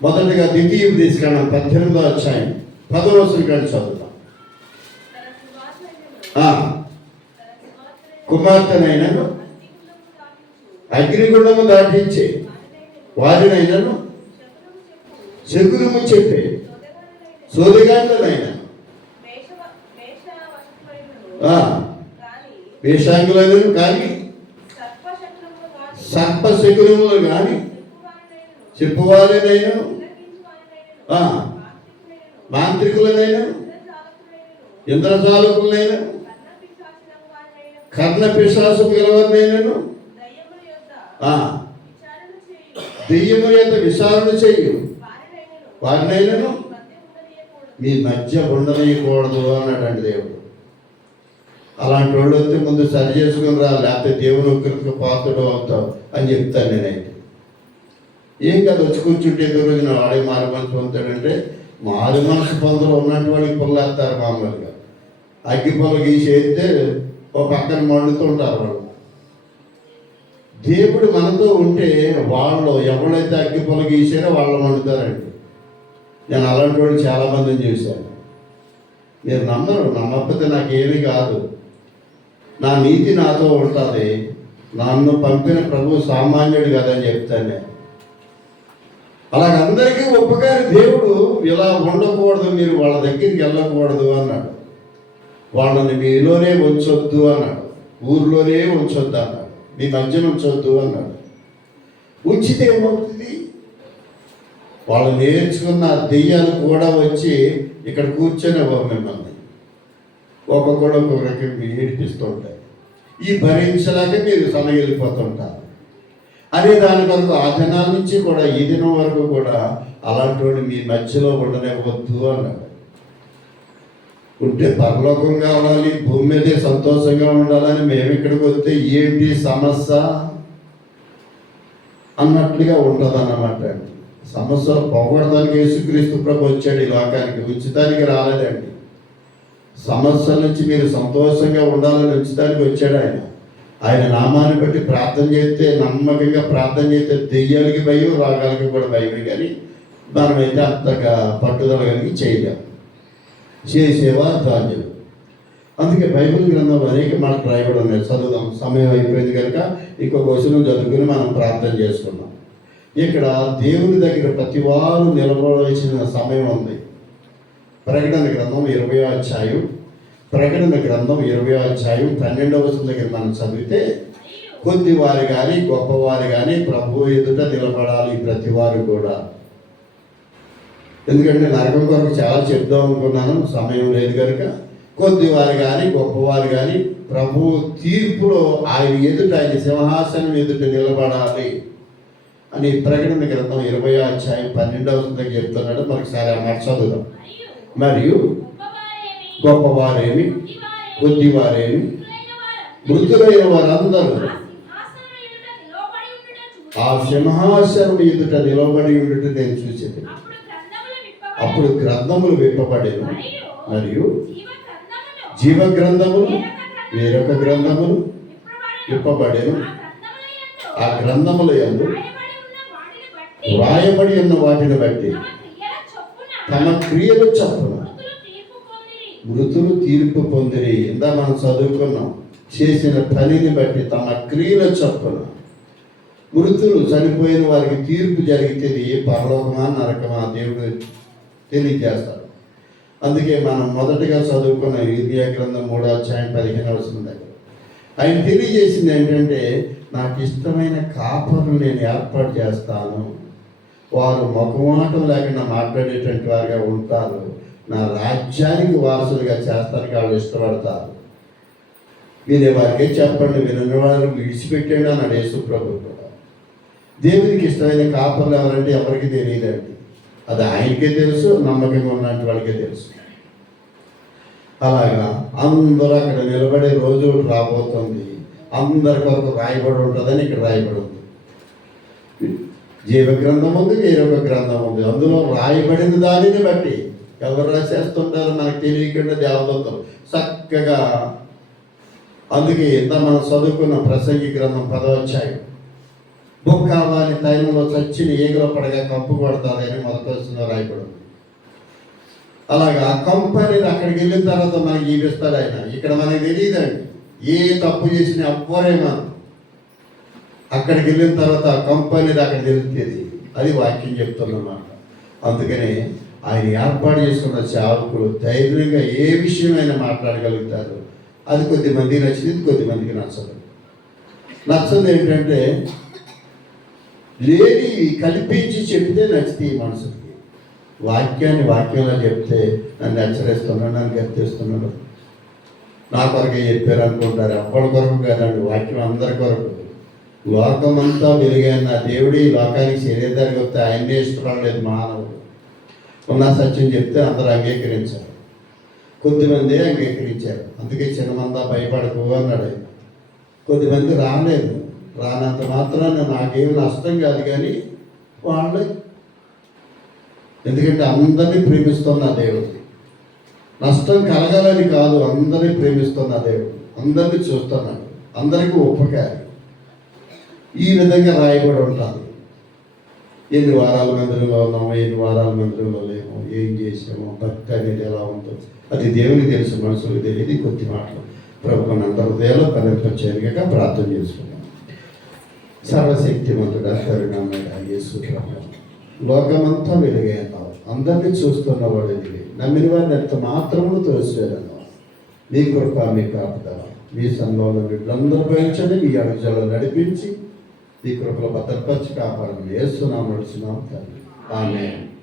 మొదటిగా 2వ కాండం 18వ అధ్యాయం 10వ వచనం కానీ చదువుతాం. కుమార్తెనైనను అగ్నిగుండము దాటించే వారినైనను శకునము చెప్పే సోదగాండ్లనైనా వేషాంగులను కానీ సర్పశకునములు కానీ చెప్పువారినైనా మాంత్రికులనైనా ఇంద్రజాలకులనైనా కర్ణ పిశాచము గలవారినైనను దెయ్యముల యొక్క విచారణ చెయ్యు వారినైనను మీ మధ్య ఉండనీయకూడదు అన్నాడండి దేవుడు. అలాంటి వాళ్ళు వస్తే ముందు సరి చేసుకుని రా, లేకపోతే దేవుని ఒక్కరికి పాత్రడు అవుతావు అని చెప్తాను నేనైతే. ఏం కాదు, వచ్చి కూర్చుంటే ఎదురు రోజున వాడే మారు మనసు పొందుతాడంటే, మారు మనసు పొందలు ఉన్నట్టు వాడికి పొల్లేస్తారు. మామూలుగా అగ్గి పొల గీసేస్తే ఒక పక్కన మండుతూ ఉంటారు వాళ్ళు. దేవుడు మనతో ఉంటే వాళ్ళు ఎవరైతే అగ్గి పొల గీసారో వాళ్ళు మండుతారండి. నేను అలాంటి వాళ్ళు చాలామందిని చూశాను. మీరు నమ్మరు, నమ్మకపోతే నాకేమీ కాదు. నా నీతి నాతో ఉంటుంది. నన్ను పంపిన ప్రభు సామాన్యుడు కదని చెప్తాను నేను. అలాగందరికీ ఒప్పుగారి దేవుడు ఇలా ఉండకూడదు, మీరు వాళ్ళ దగ్గరికి వెళ్ళకూడదు అన్నాడు. వాళ్ళని మీలోనే ఉంచొద్దు అన్నాడు, ఊర్లోనే ఉంచొద్దు అన్నాడు, మీ మధ్యన ఉంచొద్దు అన్నాడు. ఉంచితే ఏమవుతుంది? వాళ్ళు నేర్చుకున్న దెయ్యాలు కూడా వచ్చి ఇక్కడ కూర్చొని మిమ్మల్ని ఒక్కొక్కడు ఒక్కొక్కరికి ఏడిపిస్తూ ఉంటాయి. ఈ భరించలేక మీరు సమయం వెళ్ళిపోతుంటారు అనే దాని కొరకు ఆ దినాల నుంచి కూడా ఈ దినం వరకు కూడా అలాంటి వాడు మీ మధ్యలో ఉండనివ్వద్దు అన్నాడు. ఉంటే పరలోకం కావాలి, భూమి మీదే సంతోషంగా ఉండాలని మేము ఇక్కడికి వస్తే ఏంటి సమస్య అన్నట్లుగా ఉంటుంది అన్నమాట. సమస్యలు పోగొడడానికి యేసుక్రీస్తు ప్రభు వచ్చాడు ఈ లోకానికి, ఉంచడానికి రాలేదండి. సమస్యల నుంచి మీరు సంతోషంగా ఉండాలని ఉంచడానికి వచ్చాడు ఆయన. ఆయన నామాన్ని బట్టి ప్రార్థన చేస్తే, నమ్మకంగా ప్రార్థన చేస్తే దెయ్యాలకి భయం, రోగాలకి కూడా భయమే. కానీ మనమైతే అంతగా పట్టుదల కలిగి చేయలేము, చేసేవా ధాన్యం. అందుకే బైబిల్ గ్రంథంలో అనేక మాటలు రాయబడి ఉన్నాయి. చదువుదాం, సమయం అయిపోయింది కనుక ఇంకొక వచనం చదువుకుని మనం ప్రార్థన చేసుకున్నాం. ఇక్కడ దేవుని దగ్గర ప్రతి వారు నిలబడవలసిన సమయం ఉంది. ప్రకటన గ్రంథం 20వ అధ్యాయం, ప్రకటన గ్రంథం 20వ అధ్యాయం 12వ వచనం దగ్గర మనం చదివితే, కొద్దివారు కానీ గొప్పవారు కానీ ప్రభు ఎదుట నిలబడాలి ప్రతి వారు కూడా. ఎందుకంటే నరకం కొరకు చాలా చెప్దాం అనుకున్నాను, సమయం లేదు కనుక. కొద్దివారు కానీ గొప్పవారు కానీ ప్రభు తీర్పులో ఆయన ఎదుట, ఆయన సింహాసనం ఎదుట నిలబడాలి అని ప్రకటన గ్రంథం 20వ అధ్యాయం 12వ వచనం చెప్తున్నాడు. మరొకసారి ఆ మాట చదువుదాం. మరియు గొప్పవారేమి కొద్దివారేమి మృతులైన వారందరూ ఆ సింహాసనం ఎదుట నిలబడి ఉండుట నేను చూసింది. అప్పుడు గ్రంథములు విప్పబడేను, మరియు జీవ గ్రంథములు వేరొక గ్రంథములు విప్పబడేను. ఆ గ్రంథముల యందు వ్రాయబడి ఉన్న వాటిని బట్టి తమ క్రియలు చొప్పున మృతులు తీర్పు పొందిరి. ఇందా మనం చదువుకున్నాం, చేసిన పనిని బట్టి తమ క్రియల చొప్పున మృతులు చనిపోయిన వారికి తీర్పు జరిగితే పరలోకమా నరకమా దేవుడు తెలియజేస్తాడు. అందుకే మనం మొదటగా చదువుకున్న ఇర్మియా గ్రంథం 3వ అధ్యాయం 15వ వచనం దగ్గర ఆయన తెలియజేసింది ఏంటంటే, నాకు ఇష్టమైన కాపరులు నేను ఏర్పాటు చేస్తాను, వారు ముఖమాటం లేకుండా మాట్లాడేటువంటి వారుగా ఉంటారు, నా రాజ్యానికి వారసులుగా చేస్తానికి వాళ్ళు ఇష్టపడతారు. వినే వారికే చెప్పండి, వినని వారు విడిచిపెట్టండి అన్నాడు యేసు ప్రభు కూడా. దేవునికి ఇష్టమైన కాపర్లు ఎవరంటే ఎవరికి తెలియదండి, అది ఆయనకే తెలుసు, నమ్మకంగా ఉన్నట్టు వాళ్ళకే తెలుసు. అలాగా అందరూ అక్కడ నిలబడే రోజు రాబోతుంది, అందరి కొరకు రాయబడి ఉంటుందని ఇక్కడ రాయబడి ఉంది. జీవ గ్రంథం ఉంది, వేరొక గ్రంథం ఉంది. అందులో రాయబడిన దానిని బట్టి ఎవరు రాసేస్తుంటారో మనకు తెలియకుండా దేవదూతలు చక్కగా. అందుకే ఇంత మనం చదువుకున్న ప్రసంగి గ్రంథం 10వ అధ్యాయం, బొక్క వారి తైలంలో చచ్చిన ఈగలో పడగా కంపు కొడతాదని మొదటి వచనంలో రాయబడింది. అలాగా ఆ కంపు అనేది అక్కడికి వెళ్ళిన తర్వాత మనకి చూపిస్తాడు ఆయన. ఇక్కడ మనకి తెలియదండి, ఏ తప్పు చేసిన ఎవ్వరేమో అక్కడికి వెళ్ళిన తర్వాత ఆ కంపు అనేది అక్కడ తెలుస్తుంది. అది వాక్యం చెప్తున్నమాట. అందుకనే ఆయన ఏర్పాటు చేసుకున్న సేవకులు ధైర్యంగా ఏ విషయమైనా మాట్లాడగలుగుతారు. అది కొద్దిమందికి నచ్చింది, కొద్దిమందికి నచ్చదు. నచ్చదు ఏంటంటే లేని కల్పించి చెప్తే నచ్చితే ఈ మనసుకి. వాక్యాన్ని వాక్యంలో చెప్తే నన్ను హెచ్చరిస్తున్నాడు, నన్ను గెలిపిస్తున్నాడు, నా కొరకే చెప్పారు అనుకుంటారు. అప్పటి కొరకు కాదండి, వాక్యం అందరి కొరకు. లోకమంతా వెలుగైన దేవుడి లోకానికి శరీరధారికి వస్తే ఆయన్నే ఇష్టపడలేదు మానవుడు. ఉన్న సత్యం చెప్తే అందరూ అంగీకరించారు, కొద్దిమంది అంగీకరించారు. అందుకే చిన్నమందా భయపడకు అన్నాడు ఆయన. కొద్దిమంది రాలేదు, రానంత మాత్రాన నాకేమి నష్టం కాదు కానీ వాళ్ళే, ఎందుకంటే అందరినీ ప్రేమిస్తున్న దేవుడు, నష్టం కలగాలని కాదు, అందరినీ ప్రేమిస్తున్న దేవుడు, అందరినీ చూస్తున్నాడు, అందరికీ ఉపకారి. ఈ విధంగా రాయబడి ఉంటుంది. ఎన్ని వారాల మందిరంలో ఉన్నామో, ఎన్ని వారాల మందిరంలో లేమో, ఏం చేసామో, భక్తి అనేది ఎలా ఉందో అది దేవునికి తెలుసు, మనుషులకు తెలియదు. కొద్ది మాటలు ప్రభుత్వం అందరి హృదయాల్లో ఫలింపచేయగా ప్రార్థన చేసుకున్నాం. సర్వశక్తిమంతుడా కరుణామయుడా యేసు ప్రభు, లోకమంతా వెలుగైనావు, అందరినీ చూస్తున్నవాడు ఇది, నమ్మిన వారిని ఎంత మాత్రము తోసివేదన్నావు. మీ కృప, మీ కాపుదల, మీ సన్నిధిలో వీళ్ళందరూ పెంచండి, మీ అడుగుజాలను నడిపించి మీ కృపలో భద్రపరిచి కాపాడండి. యేసు నామములో నడుచున్నాం తండ్రి. ఆమేన్.